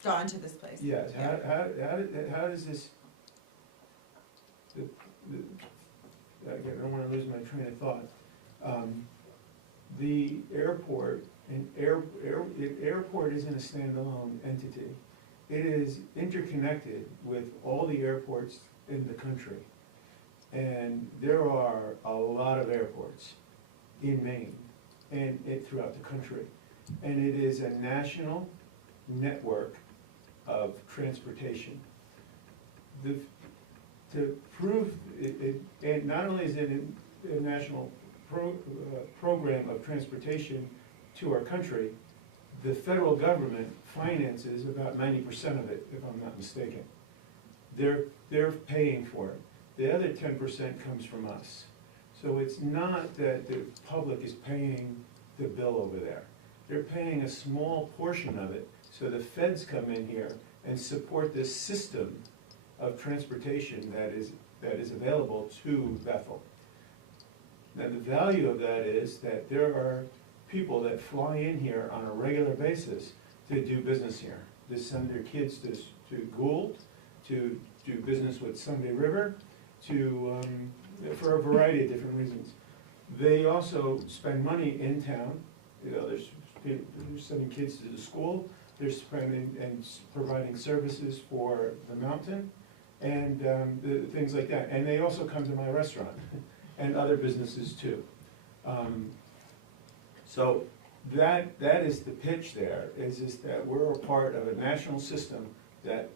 Gone to this place. yes, how does this, again, I don't wanna lose my train of thought. The airport, airport isn't a standalone entity. It is interconnected with all the airports in the country. And there are a lot of airports in Maine and throughout the country. And it is a national network of transportation. To prove it, and not only is it a national program of transportation to our country, the federal government finances about 90% of it, if I'm not mistaken. They're paying for it. The other 10% comes from us. So it's not that the public is paying the bill over there. They're paying a small portion of it, so the feds come in here and support this system of transportation that is available to Bethel. Now, the value of that is that there are people that fly in here on a regular basis to do business here, to send their kids to Gould, to do business with Sunday River, for a variety of different reasons. They also spend money in town. They're sending kids to the school, they're spending and providing services for the mountain, and things like that. And they also come to my restaurant, and other businesses too. So that is the pitch there, is that we're a part of a national system that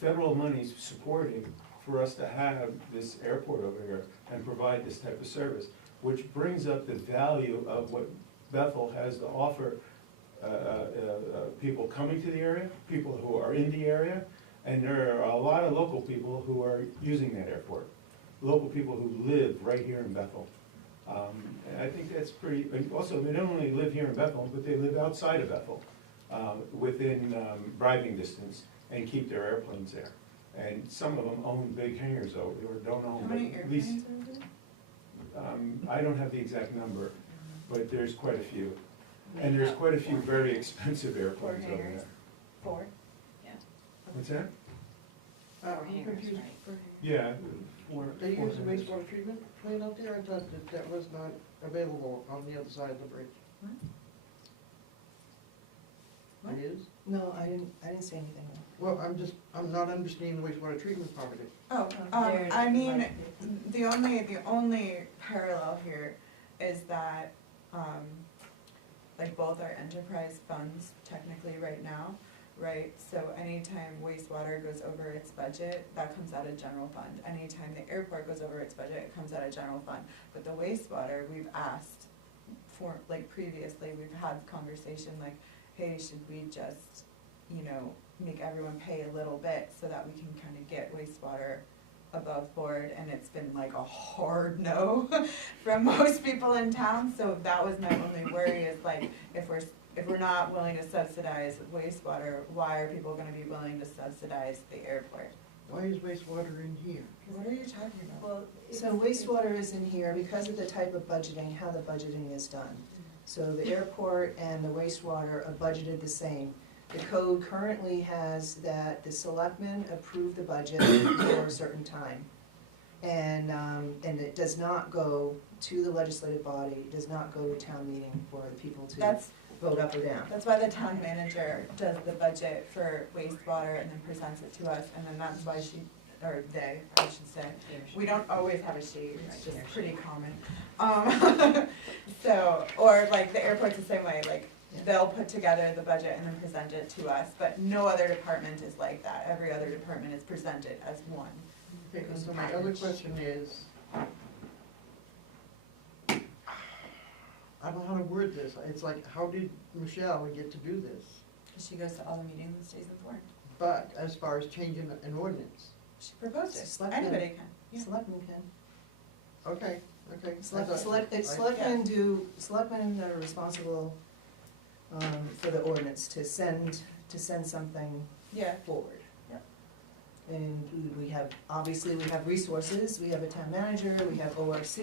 federal money's supporting for us to have this airport over here and provide this type of service, which brings up the value of what Bethel has to offer people coming to the area, people who are in the area, and there are a lot of local people who are using that airport, local people who live right here in Bethel. And I think that's pretty, also, they don't only live here in Bethel, but they live outside of Bethel, within driving distance, and keep their airplanes there. And some of them own big hangars over there, or don't own, How but many at least, airplanes are there? I don't have the exact number, but there's quite a few. And there's quite a few very expensive airplanes over hangars. there. 4. What's that? I'm Hangars, confused. right. Yeah. They use a wastewater treatment plant out there? I thought that was not available on the other side of the bridge. What? It is? No, I didn't say anything. Well, I'm not understanding the wastewater treatment part of it. Oh, There I it mean, might the only parallel here is that, like both are enterprise funds technically right now, right? So anytime wastewater goes over its budget, that comes out of general fund. Anytime the airport goes over its budget, it comes out of general fund. But the wastewater, we've asked for, like previously, we've had conversation like, hey, should we just, you know, make everyone pay a little bit so that we can kind of get wastewater above board, and it's been like a hard no from most people in town, so that was my only worry is like, if we're not willing to subsidize wastewater, why are people gonna be willing to subsidize the airport? Why is wastewater in here? What are you talking about? Well, So wastewater is in here because of the type of budgeting, how the budgeting is done. So the airport and the wastewater are budgeted the same. The code currently has that the selectmen approve the budget for a certain time. And it does not go to the legislative body, it does not go to town meeting for the people to That's, vote up or down. that's why the town manager does the budget for wastewater and then presents it to us, and then that's why she, or they, I should say. We don't always have a she, it's just pretty common. So, or like the airport's the same way, like they'll put together the budget and then present it to us, but no other department is like that. Every other department is presented as one. Okay, so my other question is, I don't know how to word this, it's like, how did Michelle get to do this? Cause she goes to all the meetings and stays informed. But as far as changing an ordinance, She proposed it, Selectmen. anybody can. Yeah. Selectmen can. okay. Selectmen are responsible, for the ordinance, to send something Yeah, forward. Yep. And we have, obviously, we have resources, we have a town manager, we have ORC,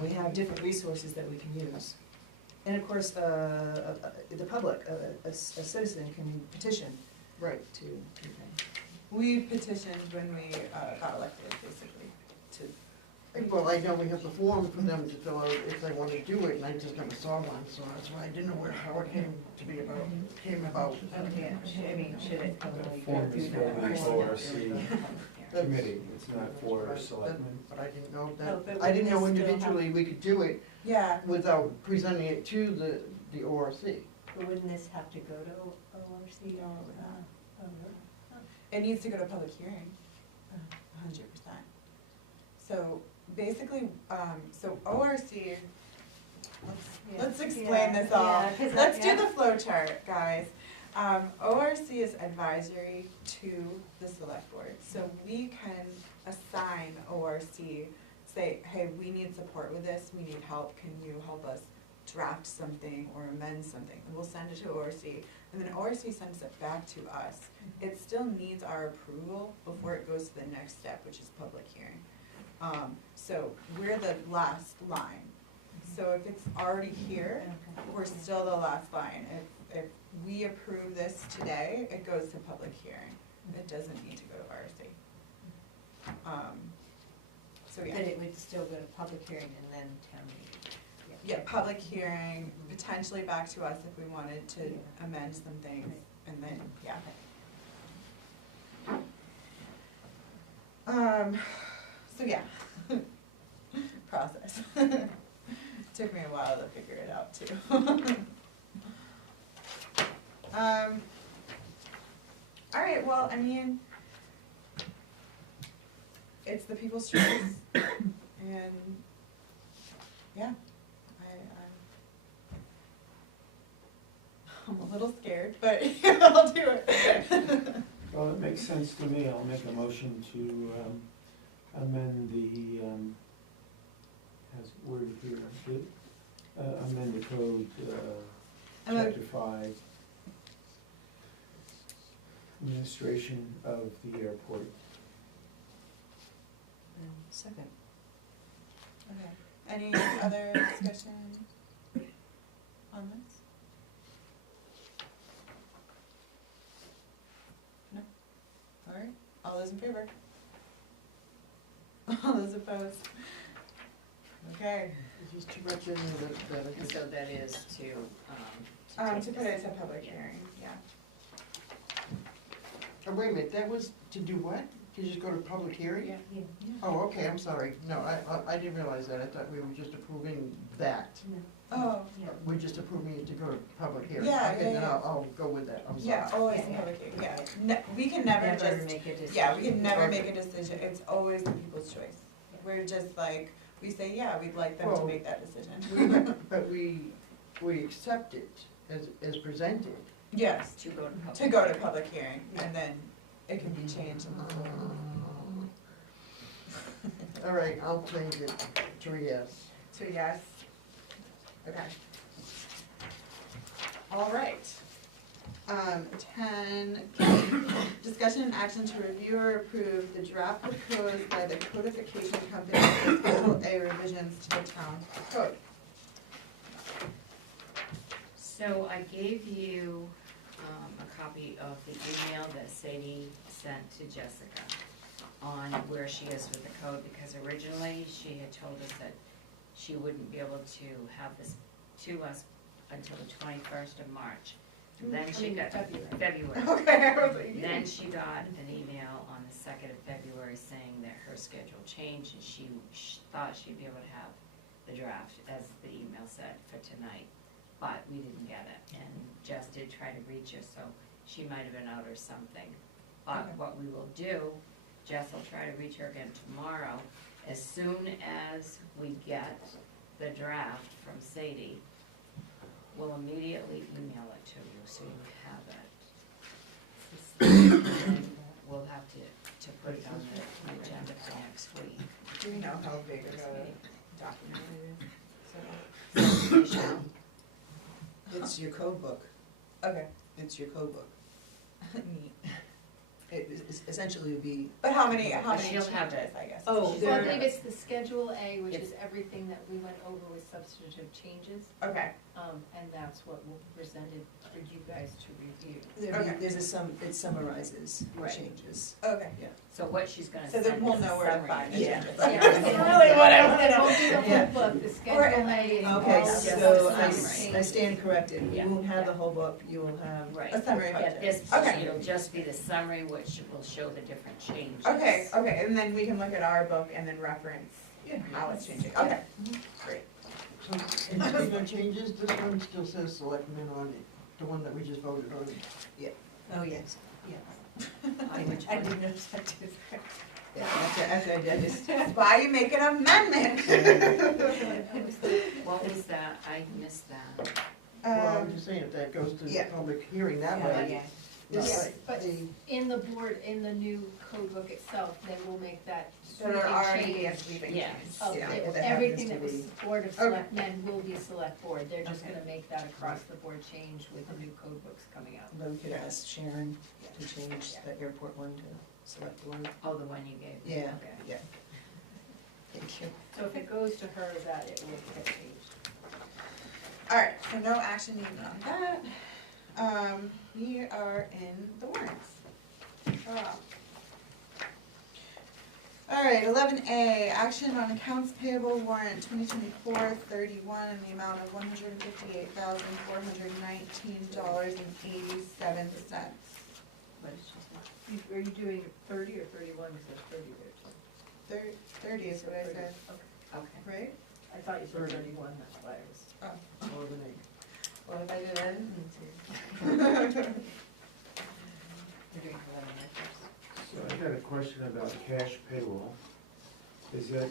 we have different resources that we can use. And of course, the public, a citizen can petition Right. to, we petitioned when we got elected, basically, to, Well, I know we have the form for them to fill out if they want to do it, and I just never saw one, so that's why I didn't know how it came about. Okay, I mean, should it totally go Form through is the for the ORC That's- committee, it's not for selectmen. But I didn't know Oh, but I didn't know wouldn't this still individually we could do it yeah, without presenting it to the ORC. But wouldn't this have to go to ORC? No, it needs to go to public hearing, 100%. So basically, so ORC, let's explain this all. Yeah, 'cause Let's yeah. do the flow chart, guys. ORC is advisory to the select board, so we can assign ORC, say, hey, we need support with this, we need help, can you help us draft something or amend something? And we'll send it to ORC, and then ORC sends it back to us. It still needs our approval before it goes to the next step, which is public hearing. So we're the last line. So if it's already here, we're still the last line. If we approve this today, it goes to public hearing. It doesn't need to go to RC. So But yeah, it would still go to public hearing and then town meeting. yeah, public hearing, potentially back to us if we wanted to amend some things, and then, yeah. So yeah, process. Took me a while to figure it out too. All right, well, I mean, it's the people's choice, and yeah, I'm a little scared, but I'll do it. Well, it makes sense to me, I'll make a motion to amend the, as worded here, amend the code, chapter 5, administration of the airport. second. Okay, any other discussion on this? No? All right, all those in favor? All those opposed? Okay, There's just too much in there that I And just. so that is to to take put it this- to public hearing, yeah. Oh, wait a minute, that was to do what? To just go to public hearing? Yeah. Oh, okay, I'm sorry. No, I didn't realize that. I thought we were just approving that. Oh, We're just approving it to go to public hearing. Yeah, Okay, yeah, then yeah. I'll go with that, I'm sorry. yeah, always Yeah, in yeah. public hearing, yeah. We can never just, make a decision. yeah, we can never Okay. make a decision, it's always the people's choice. We're just like, we say, yeah, we'd like them to Well, make that decision. But we accept it as presented. Yes, To go to public. to go to public hearing, and then it can be changed. All right, I'll change it to a yes. So yes, okay. All right. 10, discussion and action to review or approve the draft proposed by the codification company for Schedule A revisions to the town code. So I gave you a copy of the email that Sadie sent to Jessica on where she is with the code, because originally she had told us that she wouldn't be able to have this to us until the 21st of March. Then she got February. Okay, I was like, Then she got an email on the 2nd of February saying that her schedule changed and she thought she'd be able to have the draft, as the email said, for tonight. But we didn't get it, and Jess did try to reach her, so she might have been out or something. But Okay. what we will do, Jess will try to reach her again tomorrow. As soon as we get the draft from Sadie, we'll immediately email it to you, so you have it. And then we'll have to put it on the agenda for next week. do you know how big of This a week. document it is? So, Michelle? It's your code book, okay, it's your code book. neat. It essentially would be, But how many But she'll have changes, it. I guess? Oh, So I there- believe it's the Schedule A, which It's- is everything that we went over with substantive changes, Okay, and that's what will be presented for you guys to review. Okay. it summarizes Right. changes. okay. So what she's gonna So send then we'll is a know where to summary. find the Yeah. changes. Yeah. That's really what I It won't be the wanted. Yeah. whole book, the Or- Schedule A is all Okay, the so substantive I stand corrected, we Yeah. won't have the whole book, you will have. Right. A summary of Yeah, it. this, Okay. it'll just be the summary, which will show the different changes. Okay, okay, and then we can look at our book and then reference how it's changing, okay, great. So, and speaking of changes, this one still says selectmen on it, the one that we just voted on. Oh, yes. Yes. I didn't notice that too. Yeah, after I did this. That's why you make an amendment. What was that? I missed that. Well, I'm just saying, if that goes to Yeah. public hearing that Yeah, way. yeah. it's Yes, like but the- in the board, in the new code book itself, they will make that So there sweeping already change is sweeping Yeah. change. of Yeah, it- if it everything happens that to was Board of Okay. Selectmen will be Select Board. They're just Okay. gonna make that across the board change with the new code books coming out. Then we could ask Sharon to change the airport one to select board. Oh, the one you gave me. Yeah, Okay. yeah. Thank you. So if it goes to her, that it will get changed. Alright, so no action needed on that. We are in the warrants. Alright, 11A, action on accounts payable warrant 2024-31 in the amount of $158,419.87. What did she say? Are you doing 30 or 31? Because there's 30 there too. 30 is what I said, Okay. right? I thought you said 31, that's why I was. more than eight. Well, if I did, I didn't need to. You're doing 11 first. So I got a question about cash payroll. Is that,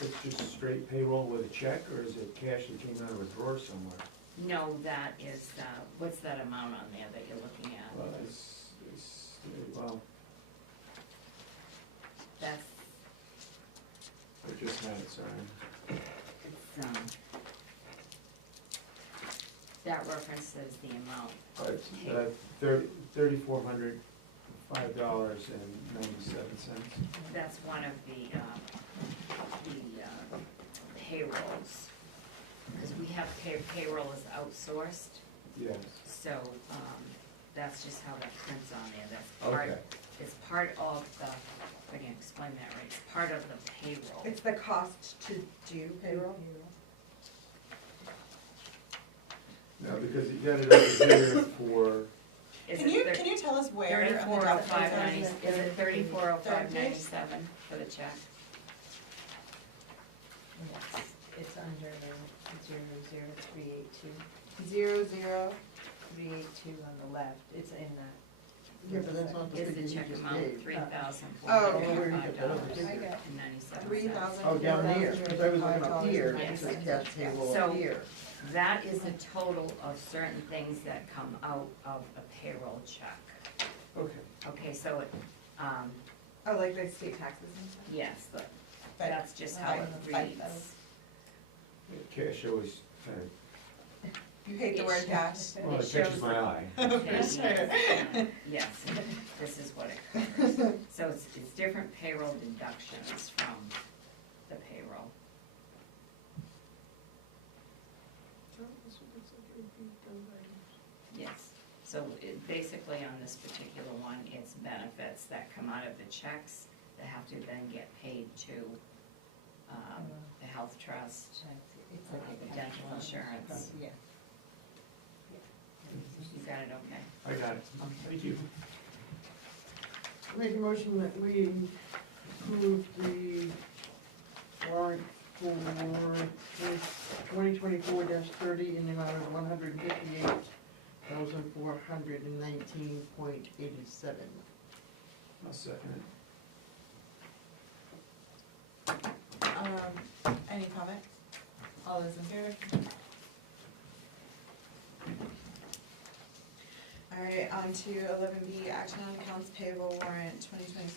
it's just straight payroll with a check, or is it cash that came out of a drawer somewhere? No, that is, what's that amount on there that you're looking at? Well, well, That's, I just had it, sorry. it's, that references the amount. It's $3,405.97. That's one of the payrolls. Because we have payroll is outsourced, Yes, so, that's just how that prints on there, that's part, okay. it's part of the, if I can explain that right, it's part of the payroll. It's the cost to do payroll? No, because you got it over here for, Is Can it you tell us where? on the 340590, document? is it 340597 for the check? Yes, it's under 00382. 382 on the left, it's in that. Yeah, but that's not the Is figure the you check just amount gave. $3,405.77? Oh, down there, because I was looking up here, it says cash payable So- up here. That is a total of certain things that come out of a payroll check. Okay. Okay, so it, Oh, like the state taxes and stuff? yes, but But that's just how it Fight reads. Cash always kind of, You hate the It word shows- cash. well, it It catches shows- my eye. Yes, yes, this is what it covers. So it's different payroll deductions from the payroll. Yes, so basically on this particular one, it's benefits that come out of the checks that have to then get paid to the health trust, It's like a dental insurance. Yeah. You got it, okay? I got it. Thank you. Make a motion that we approve the warrant for 2024-30 in the amount of $158,419.87. I'll second Any comment? All those in favor? Alright, on to 11B, action on accounts payable warrant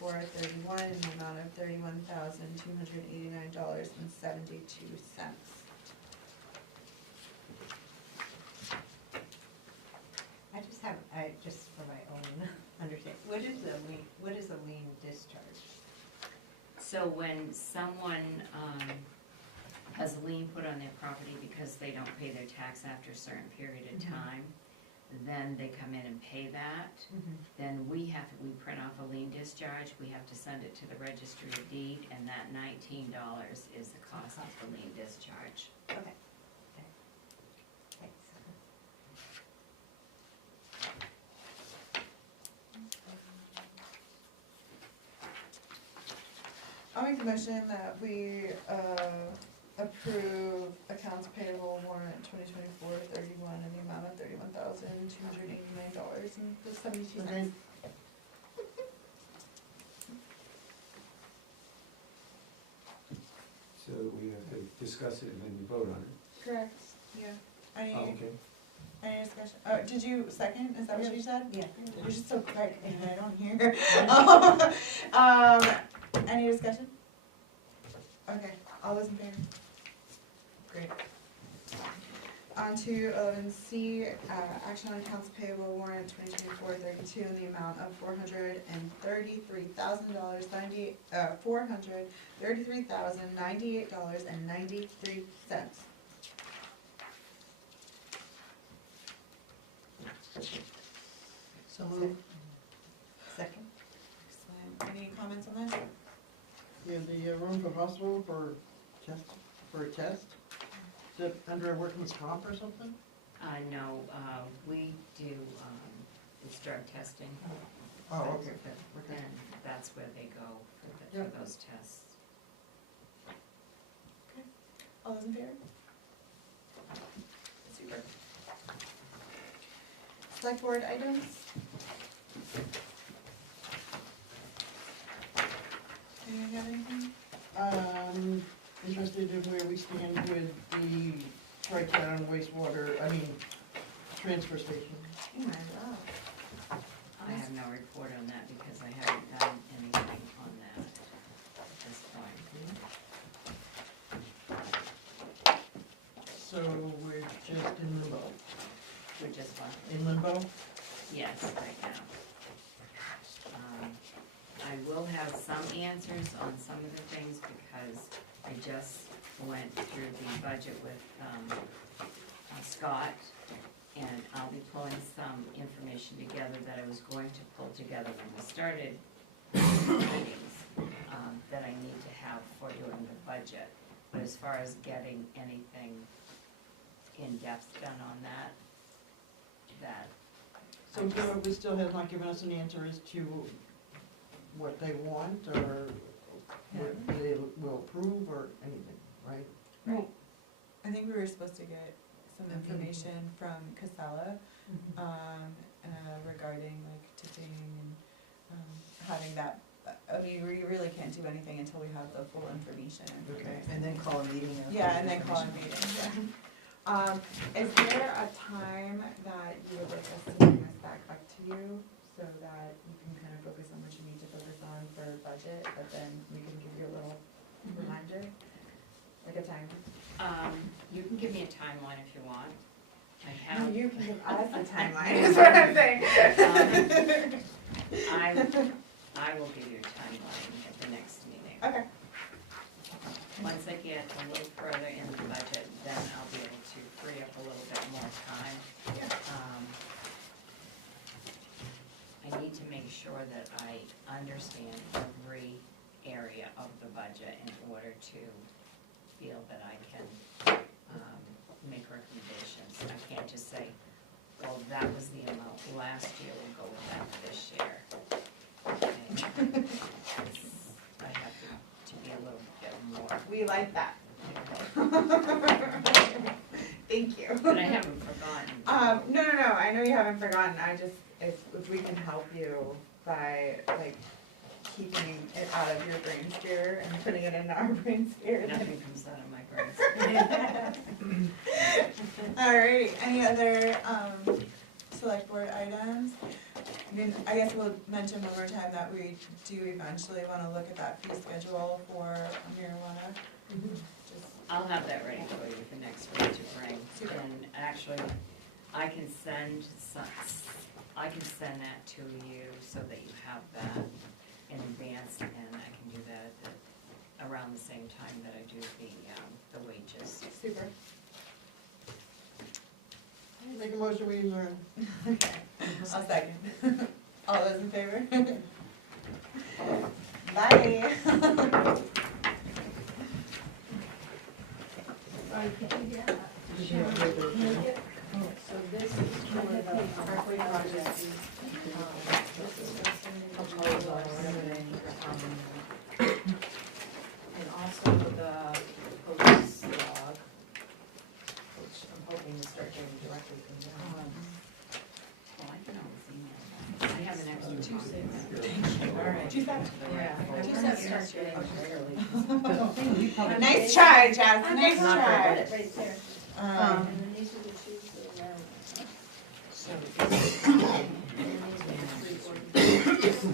2024-31 in the amount of $31,289.72. Just for my own understanding, what is a lien discharge? So when someone has a lien put on their property because they don't pay their tax after a certain period of time, then they come in and pay that. Then we print off a lien discharge, we have to send it to the registry of deed, and that $19 is the cost of the lien discharge. Okay. Thanks. I'll make the motion that we approve accounts payable warrant 2024-31 in the amount of $31,289.72. Okay. So we have to discuss it and then you vote on it. Correct, yeah. Any, Oh, okay. any discussion? Did you second? Is that what you said? Yeah. You're just so quick and I don't hear. Any discussion? Okay, all those in favor? Great. On to 11C, action on accounts payable warrant 2024-32 in the amount of $433,098.93. So move. Second? Excellent. Any comments on that? Yeah, the room for hospital for a test? Is it under a workman's comp or something? No, we do, it's drug testing, Oh, okay, okay. and that's where they go for Yep. those tests. All those in favor? Super. Select board items? Anyone have anything? Interested in where we stand with the Tri-Town wastewater, transfer station. Oh my God. I have no report on that because I haven't done anything on that at this point. So we're just in limbo. We're just one. In limbo? Yes, right now. I will have some answers on some of the things because I just went through the budget with Scott, and I'll be pulling some information together that I was going to pull together when we started meetings that I need to have for doing the budget. But as far as getting anything in depth done on that. So we still have not given us an answer as to what they want or what they will approve or anything, right? get some information from Casella, regarding like tipping and, having that, I mean, we really can't do anything until we have the full information. Okay, and then call a meeting after. Yeah, and then call a meeting, yeah. Is there a time that you would like us to bring this back up to you, so that you can kind of focus on what you need to focus on for budget, but then we can give you a little reminder, like a time? You can give me a timeline if you want. I No, have, you can give us a timeline, is what I'm saying. I will give you a timeline at the next meeting. Okay. Once I get a little further in the budget, then I'll be able to free up a little bit more time. I need to make sure that I understand every area of the budget in order to feel that I can make recommendations. I can't just say, well, that was the amount last year, we'll go with that this year. Okay. I have to be a little bit more. We like that. Thank you. But I haven't forgotten. No, I know you haven't forgotten, I just, if we can help you by, like, keeping it out of your brain sphere and putting it into our brain sphere. Nothing comes out of my brain. Alright, any other, select board items? I mean, I guess we'll mention one more time that we do eventually wanna look at that fee schedule for marijuana. Just, I'll have that ready for you for next week to bring. Super. And actually, I can send that to you so that you have that in advance, and I can do that around the same time that I do the wages. super. Make a motion, we adjourn. I'll second. All those in favor? Bye. So this is for the Parkway project. And also the police log, which I'm hoping to start getting directly from them. Well, I can always email that. I have an extra Tuesday. copy. All right. Yeah. Tuesday starts getting. Nice try, Jess, nice Not try. right there. And then these are the shoes that are. So And then these are the 340. This is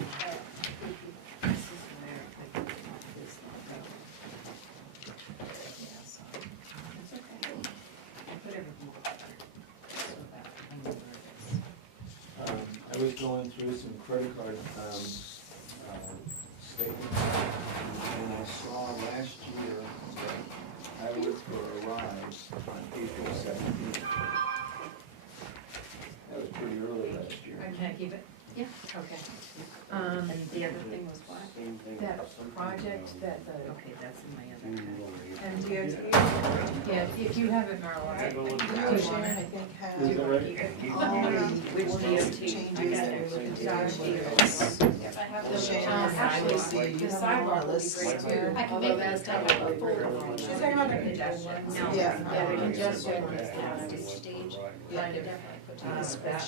where I put this one. Yeah, so it's okay. I put everything together so that I know where it is. I was going through some credit card, statements, and I saw last year that I worked for a rise on April 17th. That was pretty early last year. Can I keep it? Yeah. Okay. And the other thing was what? Same thing. That project that the, Okay, that's in my other packet. And DOT? yeah, if you have it, Marla, DOT, Sharon, I think, has Is that right? Which ordinance DOT? changes that we're looking to do, whether it's Yep, I have Sharon, actually, see, you the have sidewalk a will be list great here. too. I can Although make that's that kind of a folder. full. She's talking about the congestion. No. Yeah. Yeah, the congestion ones down at each stage, Yeah. kind of definitely put together. That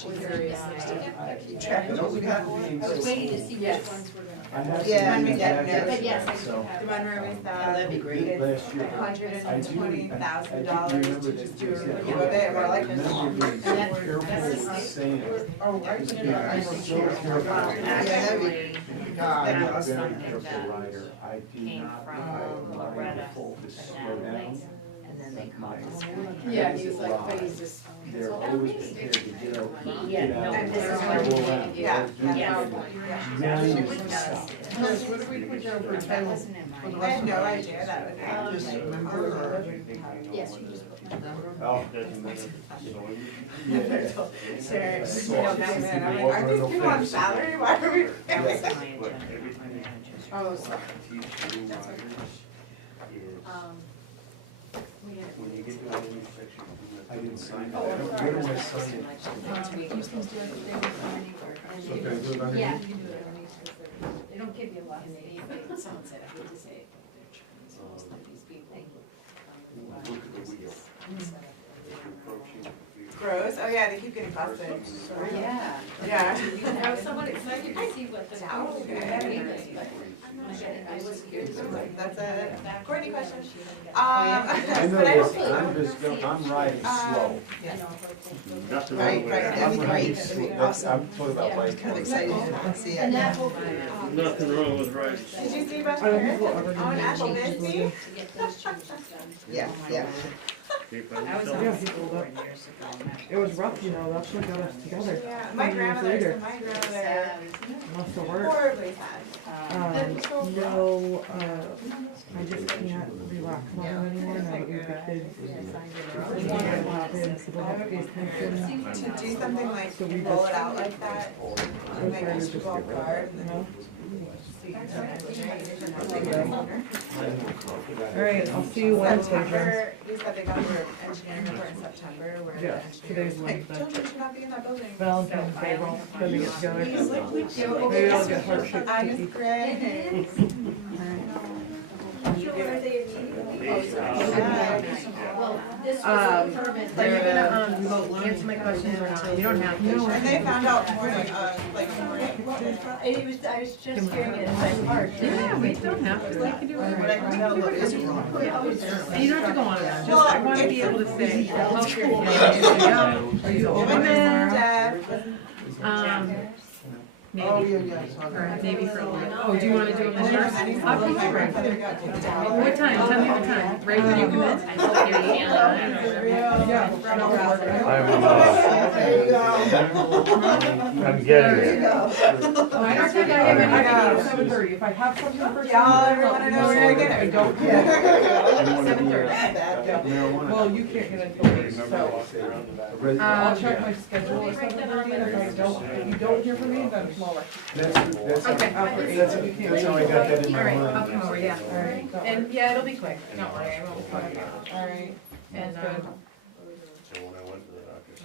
was very nice nice. to keep track I of don't what we got. have I was waiting to see which Yes. ones were gonna. I have some Yeah, meetings yeah, after no. that, But yes, I do so- have. The one where we Oh, said that'd be great. it's Last year. $120,000 to just do a review of it, we're like, I remember being so careful saying it. Oh, I Just put it being on. so careful. Actually, God, that I'm a was very something careful that rider. I do came not from ride Loretta full to slow Natalie, down. and then they called us. Yeah, he was like, but he's just. They're always prepared to get out, Yeah, get out. no, and this is go what around. yeah, They'll do yeah. Yes, what do we put down for a That title? wasn't in For the my. I had no idea that was happening. Just remember, or? Yes, you just put that. Oh, Doesn't matter. So yeah. Sure, So, you know, back then, I'm like, are these people on salary, why are we? That was my Yes. agenda, my manager's. Oh, sorry. That's okay. We had. When you get to any section. I didn't sign it. Oh, I'm Where sorry. do I sign it? These things do have to be recorded. Okay, do it underneath? Yeah. You can do it underneath, because they don't give you a lot of names. Someone said, I hate to say it, but they're trying to these people. Look at the wheel. yeah, they keep getting busted. Yeah. Yeah. I was somewhat excited to see what the. I was curious. That's a Courtney question. I know But I this, hopefully. I'm just, I'm riding slow. Nothing Right, wrong with right, that. that'd be I'm riding great, that'd slow. be I'm awesome. talking about I'm like. kind of excited to see And it. that will be. Nothing wrong with rice. Did you see Beth I don't Harris think we'll ever do on that. Apple Bisbee? To get those changes done. Yeah, yeah. Keep on I was selling. on the school board years ago. and that It was rough, you know, that's what got us together. Yeah, my 20 years grandmother, later. so my grandmother, sad, isn't it? Must have worked. horribly sad. No, I just can't relax on it anymore now that we've got kids. What happens, people have to pay attention. To do something like So we roll just- it out like that, We're like trying you to should just go get rid of hard it, and you then. know? September, Alright, I'll see you Wednesday, Jen. they said they got their engineering report in September, where the Yeah, engineer was today's like, Wednesday. children should not be in that building. Valentine's Day, we're all gonna get together. He's like, we do. Maybe I'll get heart shaped I'm cookie. just great. Well, this was Um, a permit. Are you gonna, answer my questions or not? You don't have to. No, And they found out more like morning. It was, I was just hearing it in my heart. Yeah, we don't have to, we can do whatever. But I can tell what is wrong. And you don't have to go on it, just, Well, I wanna be able to say, help your kid, Are you And open then tomorrow? Jeff, Oh, maybe, yeah, yeah, I saw or that. maybe for a little. Oh, do you wanna do it with yours? I'll be here. What time, tell me what time, right when you come in? I hope you're feeling Yeah. I'm getting There you it. go. Oh, I don't think I have I any. can 7:30, if I have something for Y'all, everyone I know where to get it. I don't. 7:30. Well, you can't get until 8, so I'll check my schedule at 7:30, and if I don't, if you don't hear from me, then tomorrow. That's Okay. After 8, That's, you can't. that's how I got that in my Alright, mind. I'll come over, yeah. Alright, And, yeah, it'll be quick, don't worry, I won't bug you. alright, And, So when I went to the doctor's.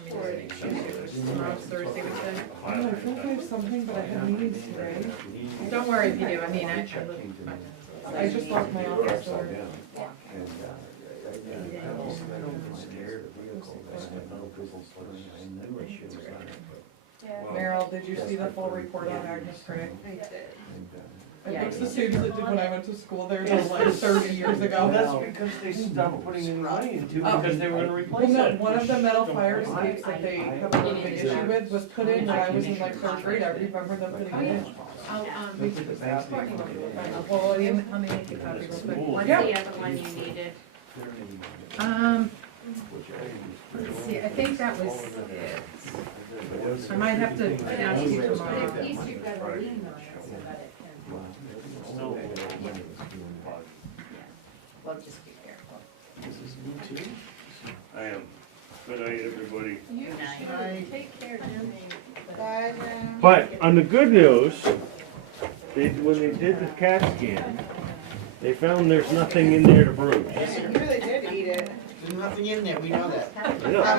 tomorrow's Thursday, we said. I don't know, I feel like I have something, but I have meetings today. Don't worry if you do, I mean, I just locked my office door. Meryl, did you see the full report on Agnes Gray? I did. It looks the same as it did when I went to school there like 30 years ago. That's because they stopped putting in money into it, because they were gonna Well, replace no, it. one of the metal fire escapes that they have a big issue with was put in when I was in like 3rd grade. I remember them putting it in. I'll, They put the bank Courtney will statement do it. in. Well, let me make you a copy real quick. What's Yeah. the other one you needed? Let's see, I think that was it. I might have to ask you tomorrow. At least you've got a lien on it, so that it can, Still, well, just be careful. I am. Good night, everybody. You Night. should take care, Jim. Bye, Jen. But on the good news, when they did the CAT scan, they found there's nothing in there to bruise. You really did eat it. There's nothing in there, we know that. I know.